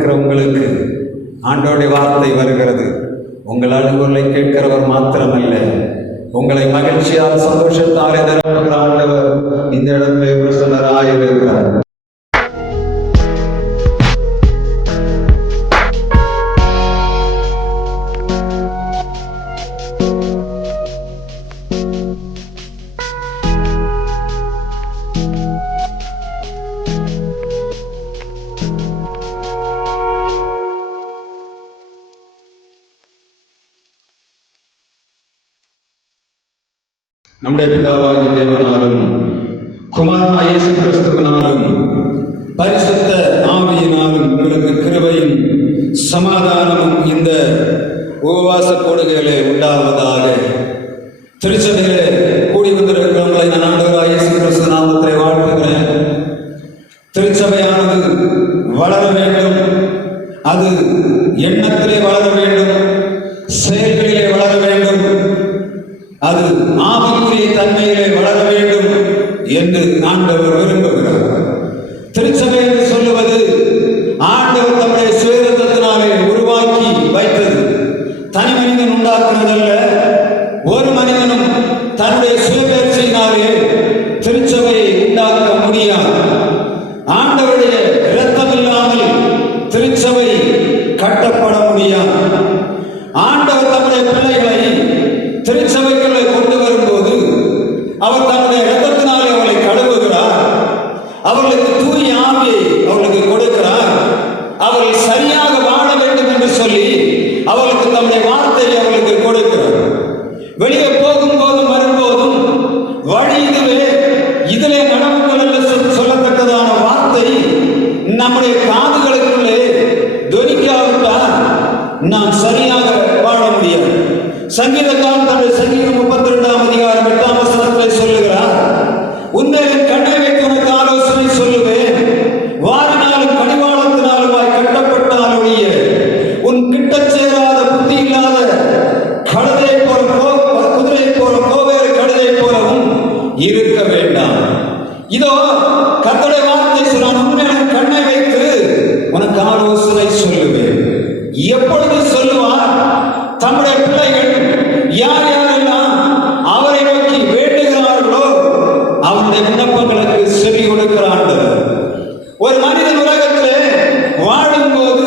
கொண்டிருக்கிற உங்களுக்கு ஆண்டவருடைய வார்த்தை வருகிறது. உங்கள் அழுகுரலை கேட்கிறவர் மாத்திரமல்ல, உங்களை மகிழ்ச்சியால் சந்தோஷத்தாலே நிரப்புகிற ஆண்டவர் இந்த இடத்திலே பிரசன்னராய் இருக்கிறார். நம்முடைய பிதாவாகிய தேவனாலும் குமாரனாகிய இயேசு கிறிஸ்துவினாலும் பரிசுத்த ஆவியினாலும் உங்களுக்கு கிருபையும் சமாதானமும் இந்த உபவாச கூடுகையிலே உண்டாவதாக. திருச்சபையிலே கூடி வந்திருக்கிறவங்களை நான் ஆண்டவராகிய இயேசு கிறிஸ்து நாமத்திலே வாழ்த்துகிறேன். திருச்சபையானது வளர வேண்டும், அது எண்ணத்திலே வளர வேண்டும், செயல்களிலே வளர வேண்டும், அது ஆவிக்குரிய தன்மையிலே வளர வேண்டும் என்று ஆண்டவர் விரும்புகிறார். திருச்சபை என்று சொல்லுவது ஆண்டவர் தம்முடைய சுயரத்தத்தினாலே உருவாக்கி வைத்தது. தனி மனிதன் உண்டாக்குனதல்ல. ஒரு மனிதனும் தன்னுடைய சுயபெயர்ச்சியினாலே திருச்சபையை உண்டாக்க முடியாது. ஆண்டவருடைய இரத்தம் இல்லாமல் திருச்சபை கட்டப்பட முடியாது. ஆண்டவர் தம்முடைய பிள்ளைகளை திருச்சபைகளை கொண்டு வரும்போது அவர் தன்னுடைய இரத்தத்தினாலே அவர்களை கழுவுகிறார். அவர்களுக்கு தூய ஆவியை அவர்களுக்கு கொடுக்கிறார். அவர்கள் சரியாக வாழ வேண்டும் என்று சொல்லி அவர்களுக்கு தம்முடைய வார்த்தையை அவர்களுக்கு கொடுக்கிறார். வெளியே போகும்போதும் வரும்போதும் வழி இதுவே, இதிலே நடவுங்கள் என்று சொல்லத்தக்கதான வார்த்தை நம்முடைய காதுகளுக்குள்ளே துணிக்காவிட்டால் நாம் சரியாக வாழ முடியாது. சங்கீதக்காரன் தன்னுடைய சங்கீதம் 32ஆம் அதிகாரம் 8ஆம் வசனத்தில் சொல்லுகிறார், உன்மேல் கண்ணை வைத்து உனக்கு ஆலோசனை சொல்லுவேன், வாரினாலும் கடிவாளத்தினாலுமாய் கட்டப்பட்டாலுடைய உன் கிட்ட சேராத புத்தி இல்லாத கழுதை போல குதிரை போல கோவேறு கழுதை போலவும் இருக்க வேண்டாம். இதோ கர்த்தருடைய வார்த்தை சொன்னான், உன்மேல் கண்ணை வைத்து உனக்கு ஆலோசனை சொல்லுவேன். எப்பொழுது சொல்லுவார்? தம்முடைய பிள்ளைகள் யார் யாரெல்லாம் அவரை நோக்கி வேண்டுகிறார்களோ அவருடைய விண்ணப்பங்களுக்கு செவி கொடுக்கிறார். ஒரு மனிதன் உலகத்திலே வாழும்போது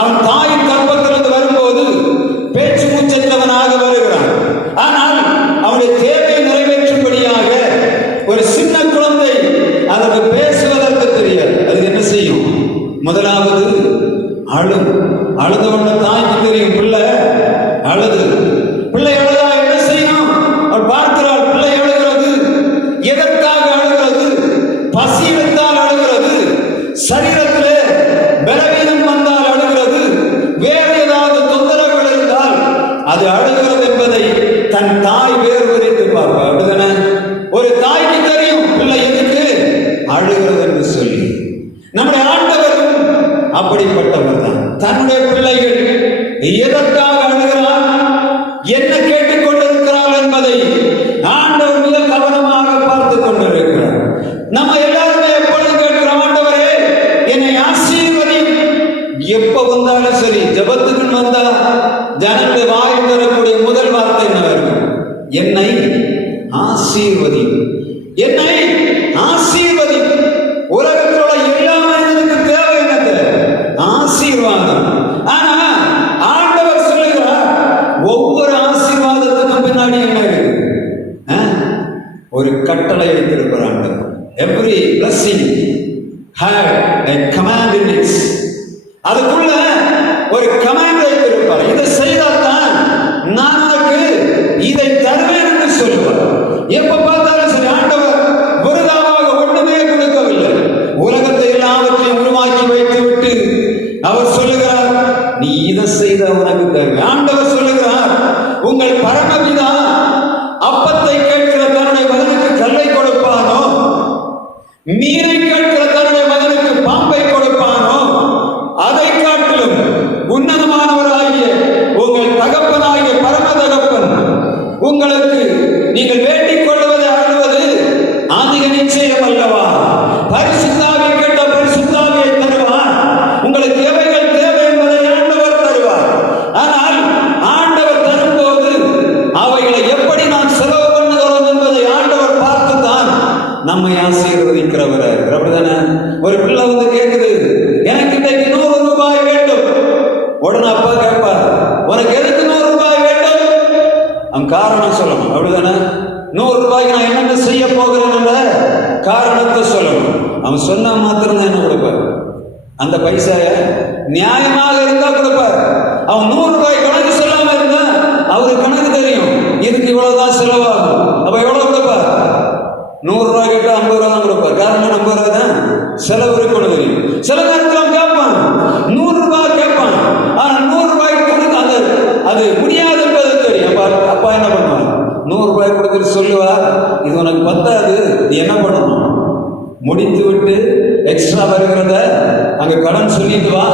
அவன் தாயின் கர்ப்பத்திலிருந்து வரும்போது பேச்சு மூச்சற்றவனாக வருகிறான். ஆனால் அவனுடைய தேவையை நிறைவேற்றும்படியாக ஒரு சின்ன குழந்தை அதற்கு பேசுவதற்கு தெரியாது. அது என்ன செய்யும்? முதலாவது அழும். அழுதவன தாய்க்கு தெரியும், பிள்ளை அழுது. பிள்ளை அழுதா என்ன செய்யணும்? அவள் பார்க்கிறாள், பிள்ளை அழுகிறது. எதற்காக அழுகிறது? பசி எடுத்தால் அழுகிறது, சரீரத்திலே பலவீனம் வந்தால் அழுகிறது, வேறு ஏதாவது தொந்தரவுகள் இருந்தால் அது அழுகிறது என்பதை தன் தாய் வேறு வரைத்து பார்ப்பார். அப்படிதானே? ஒரு தாய்க்கு தெரியும் பிள்ளை எதுக்கு அழுகிறது என்று சொல்லி. நம்முடைய ஆண்டவரும் அப்படிப்பட்டவர் தான். தன்னுடைய பிள்ளைகள் எதற்காக அழுகிறார், என்ன கேட்டுக் கொண்டிருக்கிறார் என்பதை ஆண்டவர் மிக கவனமாக பார்த்துக் கொண்டிருக்கிறார். நம்ம எல்லாருமே எப்பொழுது கேட்கிறோம், ஆண்டவரே என்னை ஆசீர்வதியும். எப்ப வந்தாலும் சரி, ஜெபத்துக்கு வந்தா ஜனங்கள் வாய் தரக்கூடிய முதல் வார்த்தை என்ன இருக்கும்? என்னை ஆசீர்வதியும், என்னை ஆசீர்வதியும். உலகத்தில் உள்ள எல்லா மனிதனுக்கு தேவை என்னது? ஆசீர்வாதம். ஆனா ஆண்டவர் சொல்லுகிறார், ஒவ்வொரு ஆசீர்வாதத்துக்கும் பின்னாடி என்ன இருக்கு? ஒரு கட்டளை வைத்திருக்கிறார். Every blessing had a command in it. அதுக்குள்ள ஒரு கமாண்ட் வைத்திருப்பார். இதை செய்தால்தான் நான் உனக்கு இதை தருவேன் என்று சொல்லுவார். எப்ப பார்த்தாலும் சரி, ஆண்டவர் விருதாவாக ஒன்றுமே கொடுக்கவில்லை. உலகத்தை எல்லாவற்றையும் உருவாக்கி வைத்து விட்டு அவர் சொல்லுகிறார், நீ இதை செய்த உனக்கு தருவேன். ஆண்டவர் சொல்லுகிறார், உங்கள் பரமபிதா அப்பத்தை கேட்கிற தன்னுடைய மகனுக்கு கல்லை கொடுப்பானோ, நீரை கேட்கிற தன்னுடைய மகனுக்கு பாம்பை கொடுப்பானோ, அதை காட்டிலும் உன்னதமானவராகிய உங்கள் தகப்பனாகிய பரம தகப்பன் உங்களுக்கு நீங்கள் வேண்டிக் கொள்வதை அருள்வது அதிக நிச்சயம் அல்லவா? பரிசுத்தாவியை கேட்ட பரிசுத்தாவியை தருவார். உங்களுக்கு எவைகள் அவன் காரணம் சொல்லணும். அப்படிதானே? 100 ரூபாய்க்கு நான் என்னென்ன செய்ய போகிறேன் காரணத்தை சொல்லணும். அவன் சொன்னா மாத்திரம் என்ன கொடுப்பார்? அந்த பைசாய நியாயமாக இருந்தா கொடுப்பார். அவன் 100 ரூபாய் கணக்கு சொல்லாம இருந்தா அவருக்கு கணக்கு தெரியும், இதுக்கு இவ்வளவுதான் செலவாகும். அப்ப எவ்வளவு கொடுப்பார்? 100 ரூபாய் கிட்ட 50 ரூபா தான் கொடுப்பார். காரணம் 50 ரூபாய் தான் செலவு இருக்கணும் தெரியும். சில நேரத்தில் அவன் கேட்பான், 100 ரூபாய் கேட்பான். ஆனா 100 ரூபாய்க்கு கொடுத்து அது முடியாது என்பது தெரியும். அப்பா என்ன பண்ணுவான்? 100 ரூபாய் கொடுத்துட்டு சொல்லுவா, இது உனக்கு பத்தாது, நீ என்ன பண்ணணும்? முடித்து விட்டு எக்ஸ்ட்ரா வருகிறத அங்க கடன் சொல்லிட்டு வா,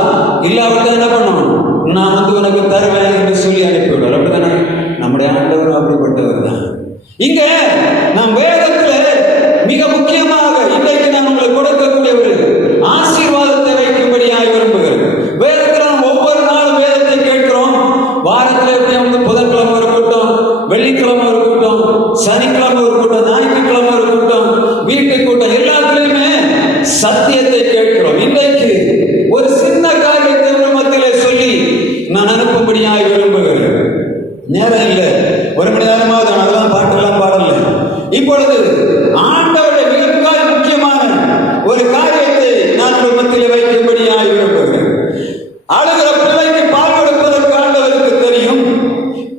இல்லாவிட்டு என்ன பண்ணணும்? நான் உனக்கு தருவேன் என்று சொல்லி அனுப்பிவிடுவார். அப்படித்தானே? நம்முடைய ஆண்டவரும் அப்படிப்பட்டவர் தான். இங்க நாம் வேதத்துல மிக முக்கியமாக இன்றைக்கு நான் உங்களுக்கு கொடுக்கக்கூடிய ஒரு ஆசீர்வாதத்தை வைக்கும்படியாக விரும்புகிறேன். வேதத்துல நாம் ஒவ்வொரு நாளும் வேதத்தை கேட்கிறோம். வாரத்தில் எப்படி புதன்கிழமை ஒரு கூட்டம், வெள்ளிக்கிழமை ஒரு கூட்டம், சனிக்கிழமை ஒரு கூட்டம், ஞாயிற்றுக்கிழமை ஒரு கூட்டம், வீட்டு கூட்டம், எல்லாத்துலயுமே சத்தியத்தை கேட்கிறோம். இன்றைக்கு ஒரு சின்ன காரியத்தை ஒரு மத்தியிலே சொல்லி நான் அனுப்பும்படியாக விரும்புகிறேன். நேரம் இல்லை, 1 மணி நேரமாவது அதெல்லாம் பாட்டெல்லாம் பாடல. இப்பொழுது ஆண்டவருடைய மிக முக்கியமான ஒரு காரியத்தை நான் ஒரு மத்தியிலே வைக்கும்படியாக விரும்புகிறேன். அழுகிற பிள்ளைக்கு பால் கொடுப்பதற்கு ஆண்டவருக்கு தெரியும்,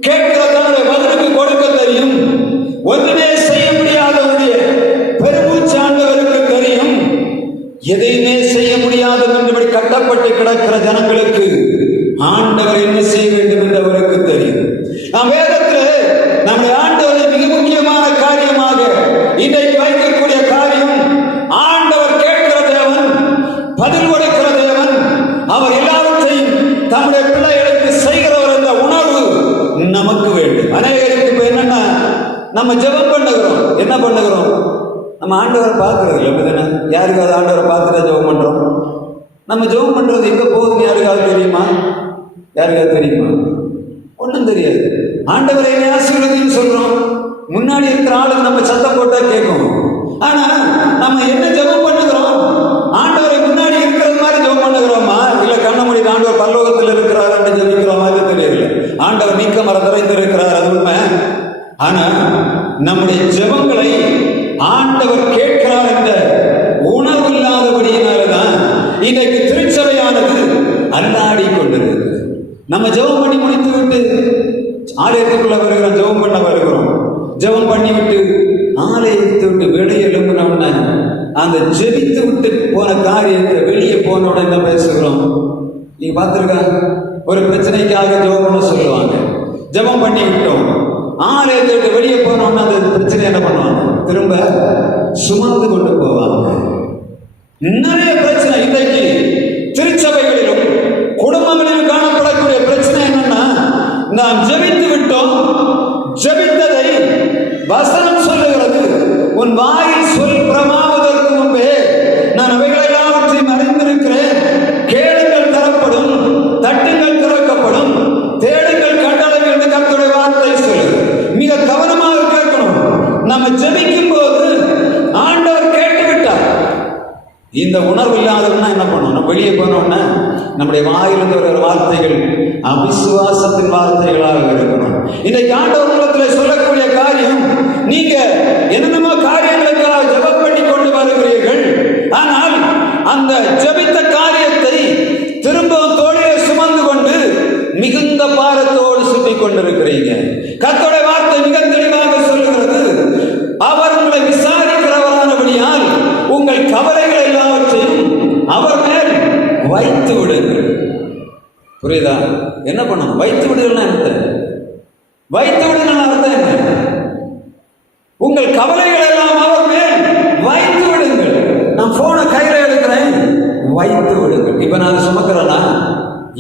கேட்கிற தன்னுடைய பதிலுக்கு கொடுக்க தெரியும், ஒன்றுமே செய்ய முடியாதவருடைய பெருமூச்சு ஆண்டவருக்கு தெரியும். எதையுமே செய்ய முடியாது என்றபடி கட்டப்பட்டு கிடக்கிற ஜனங்களுக்கு ஆண்டவர் என்ன செய்ய வேண்டும் என்று அவருக்கு தெரியும். நாம் வேதத்தில் நம்முடைய ஆண்டவரை மிக முக்கியமான காரியமாக இன்றைக்கு வைக்கக்கூடிய காரியம், ஆண்டவர் கேட்கிற தேவன், பதில் கொடுக்கிற தேவன், அவர் எல்லாவற்றையும் தம்முடைய பிள்ளைகளுக்கு செய்கிறவர் என்ற உணர்வு நமக்கு வேண்டும். அநேகருக்கு இப்ப என்னன்னா, நம்ம ஜெபம் பண்ணுகிறோம். என்ன பண்ணுகிறோம்? நம்ம ஆண்டவரை பார்க்கறது இல்லை. அப்படிதானே? யாருக்காவது ஆண்டவரை பார்த்துட்டா ஜெபம் பண்றோம். நம்ம ஜெபம் பண்றது எங்க போகுதுன்னு யாருக்காவது தெரியுமா? யாருக்காவது தெரியுமா? ஒன்றும் தெரியாது. ஆண்டவரை என்னை ஆசீர்வதின்னு சொல்றோம். முன்னாடி இருக்கிற ஆளுக்கு நம்ம சத்தம் போட்டா கேட்கும். ஆனா நம்ம என்ன ஜெபம் பண்ணுகிறோம்? ஆண்டவரை முன்னாடி இருக்கிறது மாதிரி ஜெபம் பண்ணுகிறோமா, இல்ல கண்ண மூடி ஆண்டவர் பரலோகத்தில் இருக்கிறார் என்று ஜெபிக்கிற மாதிரி தெரியல. ஆண்டவர் நீக்க மரத்தரைந்து இருக்கிறார், அது உண்மை. ஆனா நம்முடைய ஜெபங்களை ஆண்டவர் கேட்கிறார் என்ற உணர்வு இல்லாதபடியினால்தான் இன்றைக்கு திருச்சபையானது அல்லாடி கொண்டிருக்கிறது. நம்ம ஜெபம் பண்ணி முடித்து விட்டு ஆலயத்துக்குள்ள வருகிறோம், ஜெபம் பண்ண வருகிறோம். ஜெபம் பண்ணி விட்டு ஆலயத்தை விட்டு வெளியே எழும்பினோம்னா அந்த ஜெபித்து விட்டு போன காரியத்தை வெளியே போன உடனே என்ன பேசுகிறோம்? நீங்க பார்த்துருக்க, ஒரு பிரச்சனைக்காக ஜெபம் பண்ண சொல்லுவாங்க. ஜெபம் பண்ணி விட்டோம், ஆலயத்தை விட்டு வெளியே போனோம்னா அந்த பிரச்சனை என்ன பண்ணுவாங்க? திரும்ப சுமந்து கொண்டு போவாங்க. நிறைய பிரச்சனை இன்றைக்கு திருச்சபைகளிலும் குடும்பங்களிலும் காணப்படக்கூடிய பிரச்சனை என்னன்னா, நாம் ஜெபித்து விட்டோம், ஜெபித்ததை வசனம் சொல்லுகிறது, உன் வாயில் சொல் பிரமாவதற்கு முன்பே நான் அவைகளை எல்லாவற்றையும் அறிந்திருக்கிறேன், கேளுங்கள் தரப்படும், தட்டுங்கள் திறக்கப்படும், தேடுங்கள் கண்டடைங்கள் என்று கர்த்தருடைய வார்த்தை சொல்லுது. மிக கவனமாக கேட்கணும். நம்ம ஜெபிக்கும் போது ஆண்டவர் கேட்டு விட்டார். இந்த உணர்வு இல்லாதவன்னா என்ன பண்ணணும்? வெளியே போனோம்னா நம்முடைய வாயிலிருந்து ஒரு வார்த்தைகள் அவிசுவாசத்தின் வார்த்தைகளாக இருக்கணும். இன்றைக்கு ஆண்டவரிடத்தில் சொல்லக்கூடிய காரியம், நீங்க என்னென்னமோ காரியங்களுக்காக ஜெபம் பண்ணி கொண்டு வருகிறீர்கள், ஆனால் அந்த ஜெபித்த காரியத்தை திரும்பவும் தோளிலே சுமந்து கொண்டு மிகுந்த பாரத்தோடு சுற்றி கொண்டிருக்கிறீங்க. கர்த்தருடைய வார்த்தை மிக தெளிவாக சொல்லுகிறது, அவர் உங்களை விசாரிக்கிறவரானபடியால் உங்கள் கவலைகள் எல்லாவற்றையும் அவர் மேல் வைத்து விடுங்கள். புரியுதா? என்ன பண்ணணும்? வைத்து விடுதல்னா என்ன? வைத்து விடுதல் அர்த்தம் என்ன? உங்கள் கவலைகள் எல்லாம் அவர் மேல் வைத்து விடுங்கள். நான் போனை கையில எடுக்கிறேன், வைத்து விடுங்கள். இப்ப நான் சுமக்கிறேனா?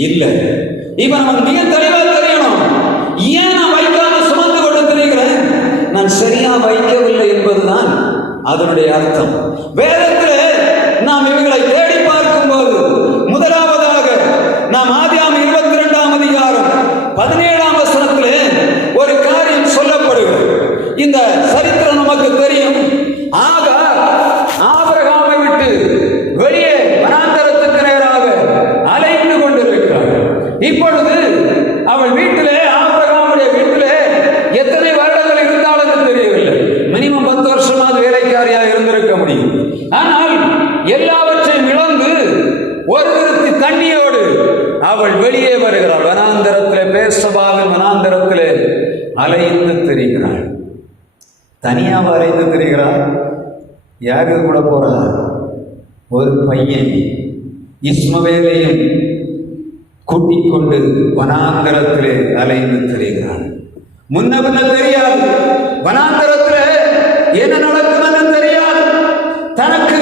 இல்லை. இப்ப நமக்கு மிக தெளிவாக தெரியணும், ஏன் நான் வைக்காம சுமந்து கொண்டு திரிகிறேன்? நான் சரியா வைக்கவில்லை என்பதுதான் அதனுடைய அர்த்தம். வேதத்திலே நாம் இவர்களை தேடி பார்க்கும் போது முதலாவதாக நாம் ஆதியாகமம் 22ஆம் அதிகாரம் 17ஆம் வசனத்திலே ஒரு காரியம் சொல்லப்படுகிறது. இந்த சரித்திரம் நமக்கு தெரியும். ஆகார் ஆபிரகாமை விட்டு வெளியே வனாந்தரத்துக்கு நேராக அலைந்து கொண்டிருக்கிறார். இப்பொழுது அவள் வீட்டிலே, ஆபிரகாமுடைய வீட்டிலே எத்தனை அவள் வெளியே வருகிறாள். வனாந்தரத்திலே, பேர்சபாவின் வனாந்தரத்திலே அலைந்து திரிகிறாள். தனியாக அலைந்து திரிகிறாள். யாரு கூட போறாள்? ஒரு பையன் இஸ்மவேலையும் கூட்டிக் கொண்டு வனாந்தரத்திலே அலைந்து திரிகிறாள். முன்ன பின்ன தெரியாது, வனாந்தரத்திலே என்ன நடக்கும் என்று தெரியாது. தனக்கு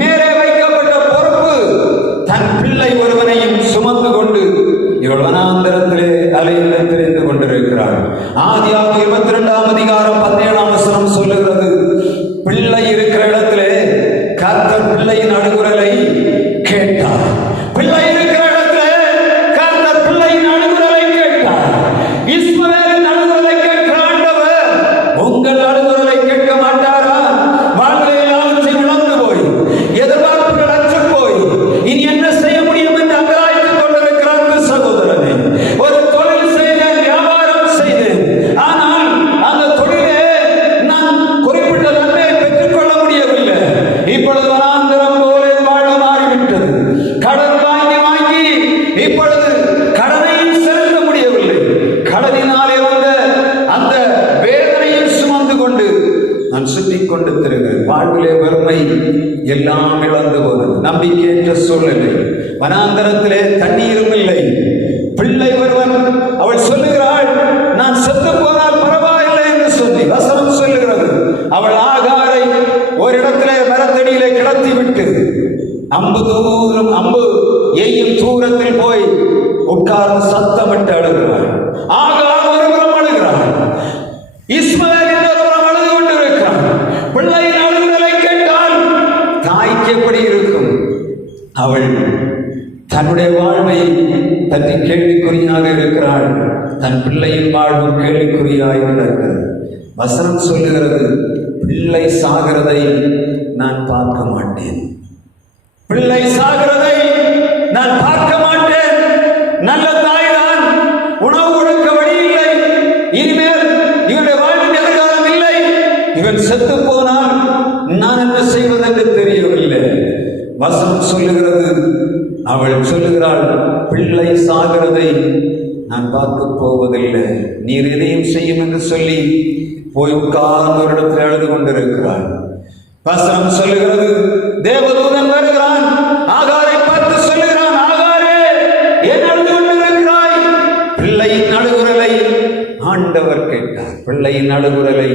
மேலே வைக்கப்பட்ட பொறுப்பு தன் பிள்ளை ஒருவனையும் சுமந்து கொண்டு இவள் வனாந்தரத்திலே அலைந்து திரிந்து கொண்டிருக்கிறாள். ஆதியாகமம் 22ஆம் அதிகாரம் 17ஆம் வசனம் சொல்லுகிறது, பிள்ளை இருக்கிற இடத்திலே கர்த்தர் பிள்ளையின் அழுகுரலை கேட்டார். பிள்ளை இருக்கிற இடத்திலே கர்த்தர் பிள்ளையின் அழுகுரலை கேட்டார். இஸ்மவேலின் அழுகுரலை கேட்கிற ஆண்டவர் உங்கள் அழுகுரலை கேட்க மாட்டாரா? வாழ்க்கையில் எல்லாவற்றையும் இழந்து போய், எதிர்பார்ப்புகள் அற்று போய், இனி என்ன செய்ய முடியும் என்று அங்கலாய்த்துக் கொண்டிருக்கிறார் சகோதரனே. ஒரு தொழில் செய்தேன், வியாபாரம் செய்தேன், ஆனால் அந்த தொழிலே நான் குறிப்பிட்ட நன்மையை பெற்றுக்கொள்ள முடியவில்லை. இப்பொழுது வனாந்தரம் போல வாழ்வு மாறிவிட்டது. கடன் வாங்கி வாங்கி இப்பொழுது கடனையும் செலுத்த முடியவில்லை. கடனினாலே வந்த அந்த வேதனையும் சுமந்து கொண்டு நான் சுற்றிக் கொண்டு திருகிறேன். வாழ்விலே வறுமை எல்லாம் இழந்து போனது. நம்பிக்கையற்ற சூழ்நிலை. வனாந்தரத்திலே தண்ணீரும் இல்லை. பிள்ளை ஒருவன், அவள் சொல்லுகிறாள், நான் செத்து போனால் பரவாயில்லை என்று சொல்லி வசனம் சொல்லுகிறது. அவள் ஆகாரை ஒரு இடத்திலே மரத்தடியிலே கிடத்தி விட்டு அம்பு எய்யும் தூரத்தில் போய் உட்கார்ந்து சத்தமிட்டு அழுகிறாள். ஆகார் ஒருபுறம் அழுகிறாள், இஸ்மவேல் இன்னொருபுறம் அழுது கொண்டிருக்கிறான். பிள்ளையின் அழுகுரலை கேட்டால் தாய்க்கு எப்படி இருக்கும்? அவள் தன்னுடைய வாழ்வை பற்றி கேள்விக்குறியாக இருக்கிறாள். தன் பிள்ளையின் வாழ்வு கேள்விக்குறியாக இருக்கிறது. வசனம் சொல்லுகிறது, பிள்ளை சாகிறதை நான் பார்க்க மாட்டேன். பிள்ளை சாகிறதை நான் பார்க்க மாட்டேன். நல்ல தாய்தான், உணவு கொடுக்க வழி இல்லை, இனிமேல் இவனுடைய வாழ்வின் எதிர்காலம் இல்லை, இவன் செத்து போனால் நான் என்ன செய்வதென்று தெரியவில்லை. வசனம் சொல்லுகிறது, அவள் சொல்லுகிறாள், பிள்ளை சாகிறதை நான் பார்க்க போவதில்லை, நீர் எதையும் செய்யும் என்று சொல்லி போய் உட்கார்ந்து ஒரு இடத்தில் அழுது கொண்டிருக்கிறாள். வசனம் சொல்லுகிறது, தேவதூதன் வருகிறான், ஆகாரை பார்த்து சொல்லுகிறான், ஆகாரே ஏன் அழுது கொண்டிருக்கிறாய்? பிள்ளையின் அழுகுரலை ஆண்டவர் கேட்டார். பிள்ளையின் அழுகுரலை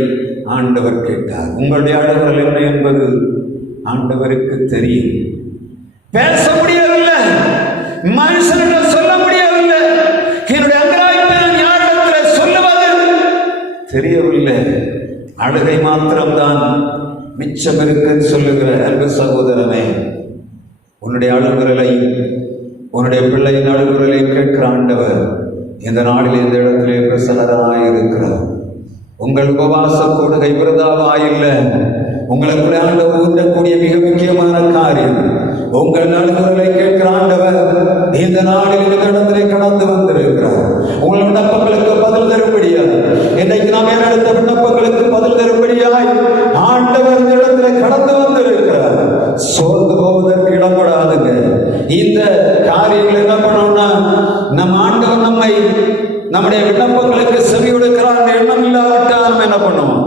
ஆண்டவர் கேட்டார். உங்களுடைய அழுகுரல் என்ன என்பது ஆண்டவருக்கு தெரியும். பேச முடியவில்லை, மனுஷனிடம் சொல்ல முடியவில்லை, என்னுடைய அங்கலாய்ப்பை யாரிடத்தில் சொல்லுவது தெரியவில்லை. அழுகை மாத்திரம்தான் மிச்சம் இருக்கு சொல்லுகிற அன்பு சகோதரனே, உன்னுடைய அழுகுரலை, உன்னுடைய பிள்ளையின் அழுகுரலை கேட்கிற ஆண்டவர் இந்த நாளில் இந்த இடத்திலே பிரசன்னராக இருக்கிறார். உங்கள் உபவாச கூடுகை விரதாவாயில்லை. உங்களுக்குள்ளே ஆண்டவர் ஊற்றக்கூடிய மிக முக்கியமான காரியம், உங்கள் அழுகுரலை கேட்கிற ஆண்டவர் இந்த நாளில் இந்த இடத்திலே கடந்து வந்திருக்கிறார். உங்கள் விண்ணப்பங்களுக்கு பதில் தரும்படியாய், இன்றைக்கு நாம் ஏறெடுத்த விண்ணப்பங்களுக்கு பதில் தரும்படியாய் ஆண்டவர் இந்த இடத்திலே கடந்து வந்திருக்கிறார். சோர்ந்து போவதற்கு இடப்படாதுங்க. இந்த காரியங்கள் என்ன பண்ணணும்னா, நம் ஆண்டவர் நம்முடைய விண்ணப்பங்களுக்கு செவி கொடுக்கிறார் எண்ணம் இல்லாவிட்டால் நம்ம என்ன பண்ணுவோம்?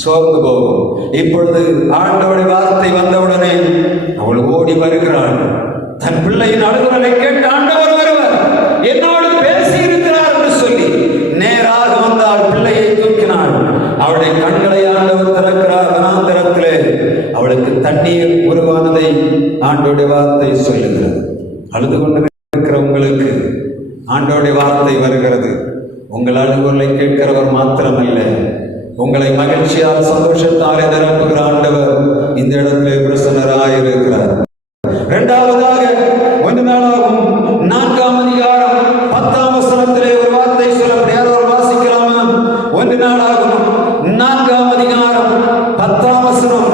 சோர்ந்து போவோம். இப்பொழுது ஆண்டவருடைய வார்த்தை வந்தவுடனே அவள் ஓடி வருகிறாள். தன் பிள்ளையின் அழுகுரலை கேட்டு ஆண்டவர் வருவர் என்னோடு பேசி இருக்கிறார் என்று சொல்லி நேராக வந்தால் பிள்ளையை தூக்கினாள். அவளுடைய கண்களை ஆண்டவர் திறக்கிறார். வனாந்தரத்திலே அவளுக்கு தண்ணீர் உருவானதை ஆண்டவருடைய வார்த்தை சொல்லுகிறது. அழுது கொண்டு இருக்கிற உங்களுக்கு ஆண்டவருடைய வார்த்தை வருகிறது. உங்கள் அழுகுரலை கேட்கிறவர் மாத்திரமல்ல, உங்களை மகிழ்ச்சியால் சந்தோஷத்தாலே நிரப்புகிற ஆண்டவர் இந்த இடத்திலே பிரசன்னராக இருக்கிறார். இரண்டாவதாக 1 நாளாகும் 4ஆம் அதிகாரம் 10ஆம் வசனத்திலே ஒரு வார்த்தை சொல்லப்படுகிறது. யாரோ வாசிக்கலாமா? 1 நாளாகும் 4ஆம் அதிகாரம் 10ஆம் வசனம்.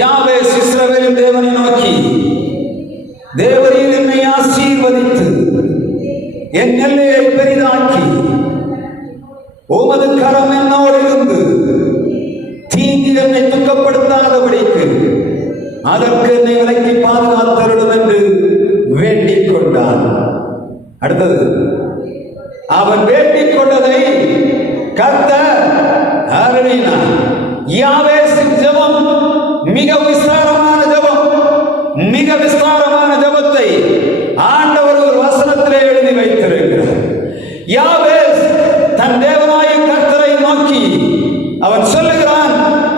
யாவேஸ் இஸ்ரவேலின் தேவனை நோக்கி, தேவரீர் என்னை ஆசீர்வதித்து என் எல்லையை பெரிதாக்கி உமது கரம் என்னோடு இருந்து தீங்கு என்னை துக்கப்படுத்தாதபடிக்கு அதற்கு என்னை விலக்கி பாதுகாத்தருடும் என்று வேண்டிக் கொண்டான். அடுத்தது, அவன் வேண்டிக் கொண்டதை கர்த்தர் அருளினார். யாவேசின் ஜெபம் மிக விஸ்தாரமான ஜெபம். மிக விஸ்தாரமான ஜெபத்தை ஆண்டவர் ஒரு வசனத்திலே எழுதி வைத்திருக்கிறார். யாவேஸ் தன் தேவனாய கர்த்தரை நோக்கி அவன் சொல்லுகிறான்,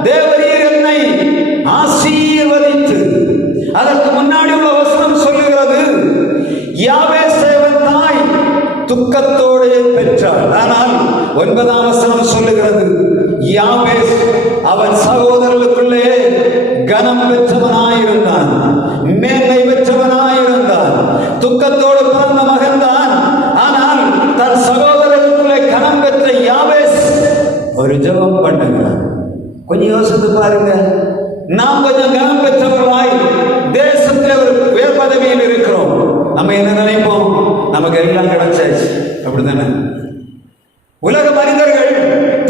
தேவரீர் என்னை ஆசீர்வதித்து. அதற்கு முன்னாடி உள்ள வசனம் சொல்லுகிறது, யாவேஸ் தேவன் தாய் துக்கத்தோடு பெற்றாள். ஆனால் 9ஆம் வசனம் சொல்லுகிறது, யாவேஸ் அவன் சகோதரர்களுக்குள்ளே கனம் பெற்றவனாயிருந்தான், மேன்மை பெற்றவனாயிருந்தான். துக்கத்தோடு பிறந்த மகன்தான். ஆனால் தன் சகோதரர்களுக்குள்ளே கனம் பெற்ற யாவேஸ் ஒரு ஜெபம் பண்ணுகிறான். கொஞ்சம் யோசித்து பாருங்க. நாம் கொஞ்சம் கனம் பெற்றவர்களாய் தேசத்தில் ஒரு உயர் பதவியில் இருக்கிறோம். நம்ம என்ன நினைப்போம்? நமக்கு எல்லாம் கிடைச்சாச்சு, அப்படித்தானே? உலக மனிதர்கள்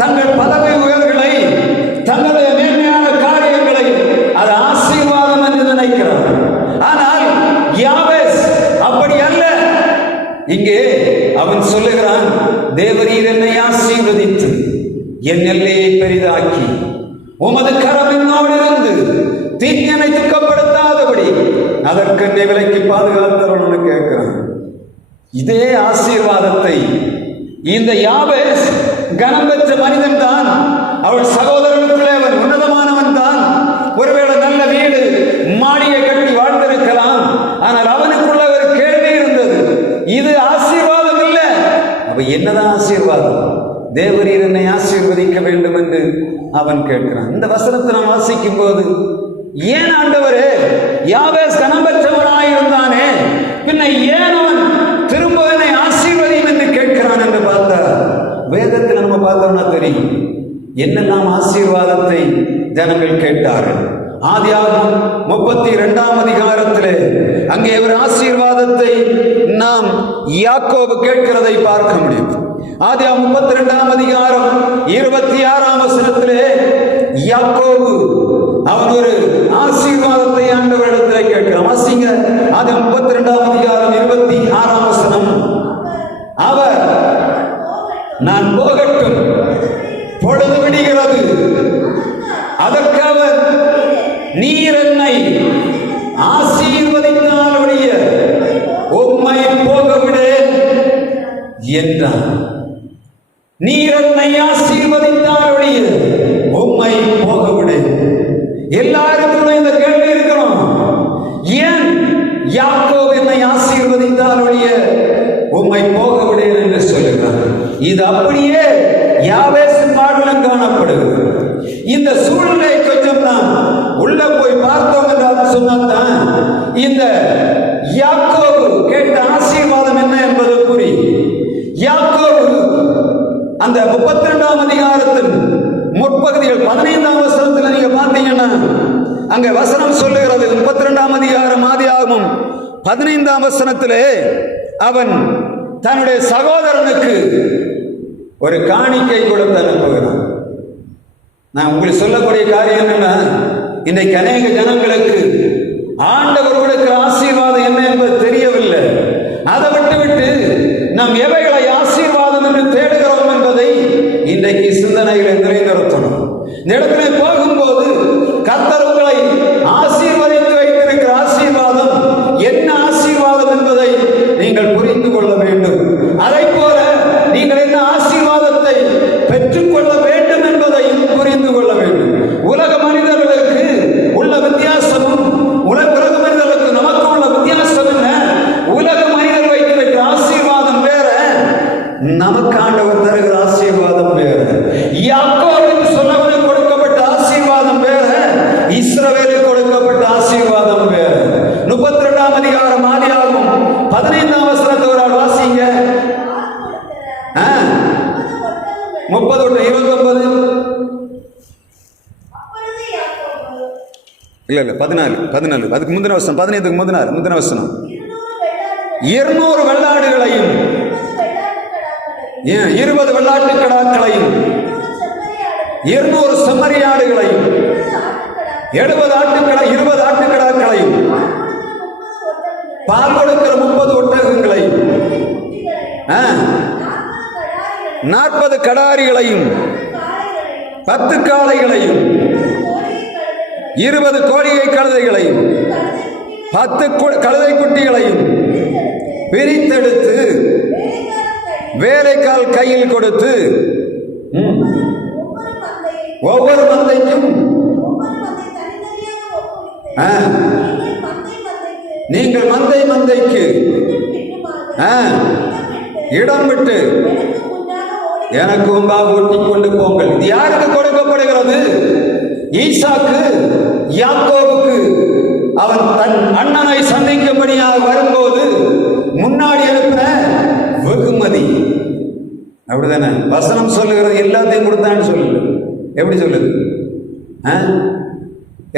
தங்கள் பதவி உயர்வுகளை, தங்களுடைய மேன்மையான காரியங்களை அது ஆசீர்வாதம் என்று நினைக்கிறார். ஆனால் யாவேஸ் அப்படி அல்ல. இங்கே அவன் சொல்லுகிறான், தேவரீர் என்னை ஆசீர்வதித்து என் எல்லையை பெரிதாக்கி உமது கரம் என்னோடு இருந்து தீங்கனை துக்கப்படுத்தாதபடி அதற்கு என்னை விலக்கி பாதுகாத்தவன் கேட்கிறான். இதே ஆசீர்வாதத்தை இந்த யாவேஸ் கனம் பெற்ற மனிதன் தான். அவள் சகோதரர்களுக்குள்ளே அவன் உன்னதமானவன் தான். ஒருவேளை நல்ல வீடு மாளிகை கட்டி வாழ்ந்திருக்கலாம். ஆனால் அவனுக்குள்ள ஒரு கேள்வி இருந்தது, இது ஆசீர்வாதம் இல்லை. அப்ப என்னதான் ஆசீர்வாதம்? தேவரீர் என்னை ஆசீர்வதிக்க வேண்டும் என்று அவன் கேட்கிறான். இந்த வசனத்தை நாம் வாசிக்கும் போது, ஏன் ஆண்டவரே, யாவேஸ் கனம் பெற்றவனாயிருந்தானே, பின்ன ஏன் அவன் திரும்ப என்னை ஆசீர்வதியும் என்று கேட்கிறான் என்று பார்த்தா, வேதத்தில் நம்ம பார்த்தோம்னா தெரியும் என்னெல்லாம் ஆசீர்வாதத்தை ஜனங்கள் கேட்டார்கள். ஆதியாகமம் 32ஆம் அதிகாரத்திலே அங்கே ஒரு ஆசீர்வாதத்தை நாம் யாக்கோபு கேட்கிறதை பார்க்க முடியும். ஆதியாகமம் 32ஆம் அதிகாரம் 26ஆம் வசனத்திலே யாக்கோபு அவன் ஒரு ஆசீர்வாதத்தை ஆண்டவரிடத்திலே கேட்கிறான். வாசிங்க, ஆதியாகமம் 32ஆம் அதிகாரம் 26ஆம் வசனம். அவர், நான் போகட்டும், பொழுது விடுகிறது, அதற்கு அவர், நீர் என்னை ஆசீர்வதித்தாலுடைய உம்மை போகவிடேன் என்றான். நீர் என்னை ஆசீர்வதித்தாலுடைய உம்மை போகவிடேன். எல்லாருக்கும் இந்த கேள்வி இருக்கிறோம், ஏன் யாக்கோபு என்னை ஆசீர்வதித்தாலுடைய உம்மை போகவிடேன் என்று சொல்லுகிறார். இது அப்படியே யாவேசின் வாழ்விலும் காணப்படுகிறது. இந்த சூழ்நிலை கொஞ்சம் நாம் உள்ள போய் பார்த்தோம் என்று சொன்னால்தான் இந்த யாக்கோபு கேட்ட ஆசீர்வாதம் என்ன என்பது புரியும். யாக்கோபு அந்த 32ஆம் அதிகாரத்தின் முற்பகுதிகள் 15ஆம் வசனத்தில் நீங்க பார்த்தீங்கன்னா அங்க வசனம் சொல்லுகிறது. 32ஆம் அதிகாரம் ஆதியாகமம் 15ஆம் வசனத்திலே அவன் தன்னுடைய சகோதரனுக்கு ஒரு காணிக்கை கொடுத்து அனுப்புகிறான். நான் உங்களுக்கு சொல்லக்கூடிய காரியம் என்னன்னா, இன்றைக்கு அநேக ஜனங்களுக்கு ஆண்டவர் கொடுக்கிற ஆசீர்வாதம் என்ன என்பது தெரியவில்லை. அதை விட்டு நாம் எவைகளை ஆசீர்வாதம் என்று தேடுகிறோம் என்பதை இன்றைக்கு சிந்தனைகளை நிறைநிறுத்தணும். இந்த இடத்துல போகும்போது கர்த்தர் உங்களை ஆசீர்வதித்து வைத்திருக்கிற ஆசீர்வாதம் என்ன ஆசீர்வாதம் என்பதை நீங்கள் புரிந்து கொள்ள வேண்டும். அதை போல நீங்கள் என்ன ஆசீர்வாதத்தை பெற்றுக்கொள்ள வேண்டும் என்பதையும் புரிந்து கொள்ள வேண்டும். உலக மனிதர்களுக்கு உள்ள வித்தியாசமும் உலக மனிதர்களுக்கு நமக்கு உள்ள வித்தியாசம் என்ன? உலக மனிதர் வைத்திருக்கிற ஆசீர்வாதம் வேற, நமக்கு ஆண்டவர் தருகிற ஆசீர்வாதம் வேற. யாக்கோபுக்கு சொன்னவனுக்கு கொடுக்கப்பட்ட ஆசீர்வாதம் வேற, இஸ்ரவேலுக்கு கொடுக்கப்பட்ட ஆசீர்வாதம் வேற. 32ஆம் அதிகாரம் ஆதியாகமம் 15ஆம் வசனத்தை ஒரு ஆள் வாசிங்க. 30-29 இல்ல 14 அதுக்கு முந்தின வசனம், 15க்கு முந்தின வசனம். 200 வெள்ளாடுகளையும் 20 வெள்ளாட்டு கடாக்களையும் 200 செம்மறியாடுகளையும் 70 ஆட்டுக்கடா 20 ஆட்டுக்கடாக்களையும் பால் கொடுக்கிற 30 ஒட்டகங்களையும் 40 கடாரிகளையும் 10 காளைகளையும் 20 கோழிகை கழுதைகளையும் 10 கழுதை குட்டிகளையும் பிரித்தெடுத்து வேலைக்கால் கையில் கொடுத்து ஒவ்வொரு மந்தைக்கும் நீங்கள் மந்தைக்கு இடம் விட்டு எனக்கு முன்பாக ஓட்டிக் கொண்டு போங்கள். இது யாருக்கு கொடுக்கப்படுகிறது? ஈசாக்கு யாக்கோபுக்கு. அவன் தன் அண்ணனை சந்திக்கும்படியாக வரும்போது முன்னாடி அனுப்பின வெகுமதி. அப்படிதானே வசனம் சொல்லுகிறது? எல்லாத்தையும் கொடுத்தான்னு சொல்லு. எப்படி சொல்லுது?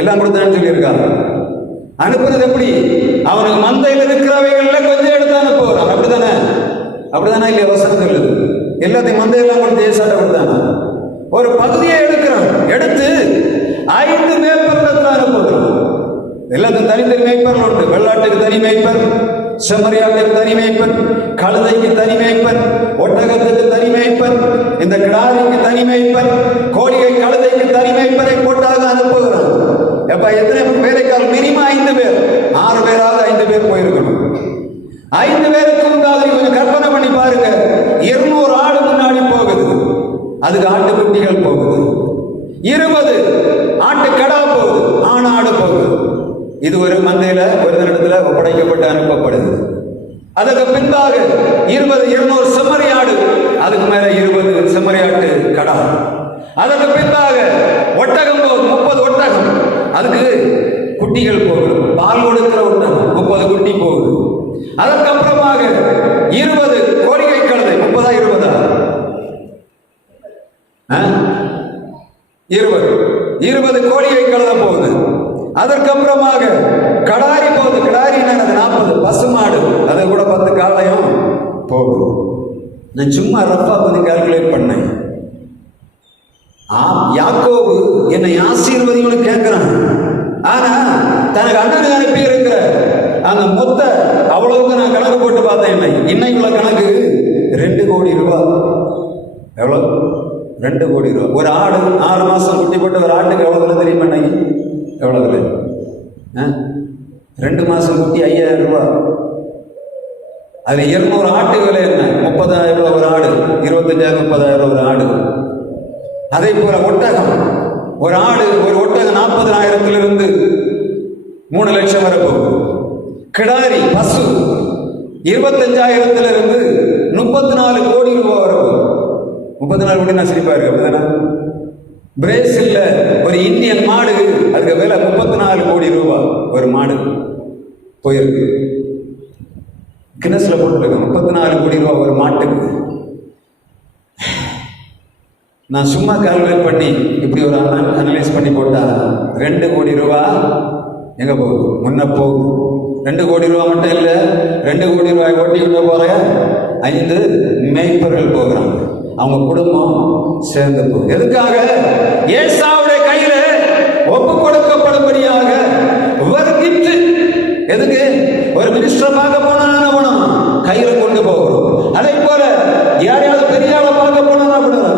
எல்லாம் கொடுத்தான்னு சொல்லியிருக்காங்க. அனுப்புறது எப்படி? அவனுக்கு மந்தையில் இருக்கிறவைகள்ல கொஞ்சம் எடுத்து அனுப்புகிறான். அப்படிதானே? அப்படிதானே இல்லையா? வசனம் சொல்லுது எல்லாத்தையும் மந்தையெல்லாம் கொடுத்து ஏசாட்ட கொடுத்தாங்க. ஒரு பகுதியை எடுக்கிறான். எடுத்து 5 மேய்ப்பர்கள் அனுப்புகிறான். எல்லாத்தையும் தனித்தனி மேய்ப்பர்கள் உண்டு. வெள்ளாட்டுக்கு தனி மேய்ப்பர், செம்மறியாட்டுக்கு தனி மேய்ப்பர், கழுதைக்கு தனி மேய்ப்பர், ஒட்டகத்துக்கு தனி மேய்ப்பர், இந்த கிடாரிக்கு தனி மேய்ப்பர், கோழிகை கழுதைக்கு தனி மேய்ப்பரை போட்டாக அனுப்புகிறான். எப்ப எத்தனை பேரைக்கால்? மினிமம் 5 பேர். 6 பேராவது 5 பேர் போயிருக்கணும். 5 பேருக்கு முன்னாடி கொஞ்சம் கற்பனை பண்ணி பாருங்க. 200 ஆடு முன்னாடி போகுது. அதுக்கு ஆட்டுக்குட்டிகள் போகுது. 20 ஆட்டு கடா போகுது. ஆடு போகுது. இது ஒரு மந்தையில ஒரு இடத்துல ஒப்படைக்கப்பட்டு அனுப்பப்படுது. அதற்கு பின்பாக 200 செம்மறி ஆடு, அதுக்கு மேல 20 செம்மறியாட்டு கடா. அதற்கு பின்பாக ஒட்டகம் போகுது. 30 ஒட்டகம். அதுக்கு குட்டிகள் போகுது. பால் கொடுக்கிற ஒட்டகம் 30 குட்டி போகுது. அதற்கப்புறமாக 20 கோழிகை கழுதை. 30 20 கோழிகை கழுதை போகுது. அதற்கப்புறமாக கடாரி போகுது. கடாரி 40 பசுமாடு. அதை கூட 10 காளையும் போகுது. நான் சும்மா ரஃபா கொஞ்சம் கால்குலேட் பண்ணேன். யாக்கோபு என்னை ஆசீர்வதின்னு கேட்கிறான். ஆனா தனக்கு அண்ணன் அனுப்பி இருக்கிற அந்த மொத்த அவ்வளவுக்கு நான் கணக்கு போட்டு பார்த்தேன். இன்னைக்குள்ள கணக்கு 2 கோடி ரூபாய். எவ்வளவு? 2 கோடி ரூபாய். ஒரு ஆடு 6 மாசம் குட்டி போட்டு ஒரு ஆட்டுக்கு எவ்வளவு தெரியுமா? இன்னைக்கு எவ்வளவு விலை? 2 மாசம் குட்டி 5000 ரூபாய். அதுல 200 ஆட்டு விலை என்ன? 30,000 ரூபாய் ஒரு ஆடு. 25,000 30,000 ஒரு ஆடு. அதே போல ஒட்டகம், ஒரு ஆடு ஒரு ஒட்டகம் 40,000 3 லட்சம் வரை போகுது. கிடாரி பசு 25,000 34 கோடி ரூபாய் வரை போகுது. 34 கோடி நான் சிரிப்பா இருக்கு. அப்படிதானே? பிரேசில்ல ஒரு இந்தியன் மாடு, அதுக்கு விலை 34 கோடி ரூபாய் ஒரு மாடு போயிருக்கு. கின்னஸ்ல போட்டுருக்க 34 கோடி ரூபாய் ஒரு மாட்டுக்கு. நான் சும்மா கால்குலேட் பண்ணி இப்படி ஒரு அனலைஸ் பண்ணி போட்டா 2 கோடி ரூபாய் எங்க போகுது? முன்ன போகுது. 2 கோடி ரூபாய் மட்டும் இல்ல, 2 கோடி ரூபாய் ஓட்டி கொண்டு போற 5 மேய்ப்பர்கள் போகிறாங்க. அவங்க குடும்பம் சேர்ந்து போகுது. எதுக்காக? ஏசாவுடைய கையில ஒப்பு கொடுக்கப்படும்படியாக ஒரு கிஃப்ட். எதுக்கு? ஒரு மினிஸ்டர் பார்க்க போனா கையில கொண்டு போகிறோம். அதே போல யாரையாவது பெரிய ஆளை பார்க்க போனா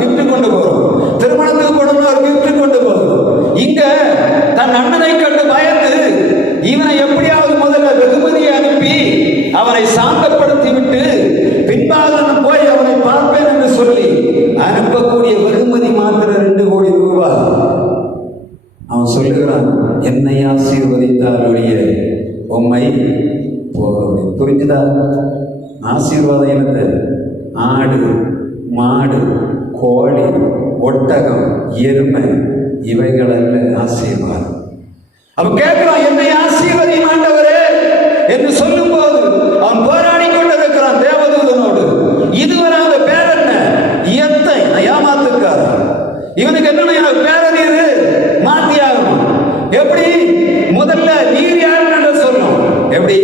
கிஃப்ட் கொண்டு போறோம். திருமணத்துக்கு போனோம்னா ஒரு கிஃப்ட் கொண்டு போகிறோம். இங்க தன் அண்ணனை கண்டு பயந்து இவனை எப்படியாவது முதல்ல வெகுமதியை அனுப்பி அவனை சாந்தப்படுத்தி விட்டு பின்பாக போய் அவனை பார்ப்பேன் என்று சொல்லி அனுப்பக்கூடிய வெகுமதி மாத்திரம் 2 கோடி ரூபாய். அவன் சொல்லுகிறான், என்னை ஆசீர்வதித்தாலுடைய உம்மை போகவே. புரிஞ்சுதா? ஆசீர்வாதம் என்னது? ஆடு, மாடு, கோழி, ஒட்டகம், எருமை, இவைகள் அல்ல ஆசீர்வாதம். அவன் கேட்கிறான், என்னை ஆசீர்வதி ஆண்டவரே என்று சொல்லும் போது அவன் போராடி கொண்டிருக்கிறான் தேவதூதனோடு. இதுவரை அந்த பேர் என்ன? இயத்தை ஏமாத்துக்காரன். இவனுக்கு என்ன? எனக்கு பேர நீர் மாத்தி ஆகணும். எப்படி? முதல்ல நீர் யாருன்னு சொல்லணும். எப்படி?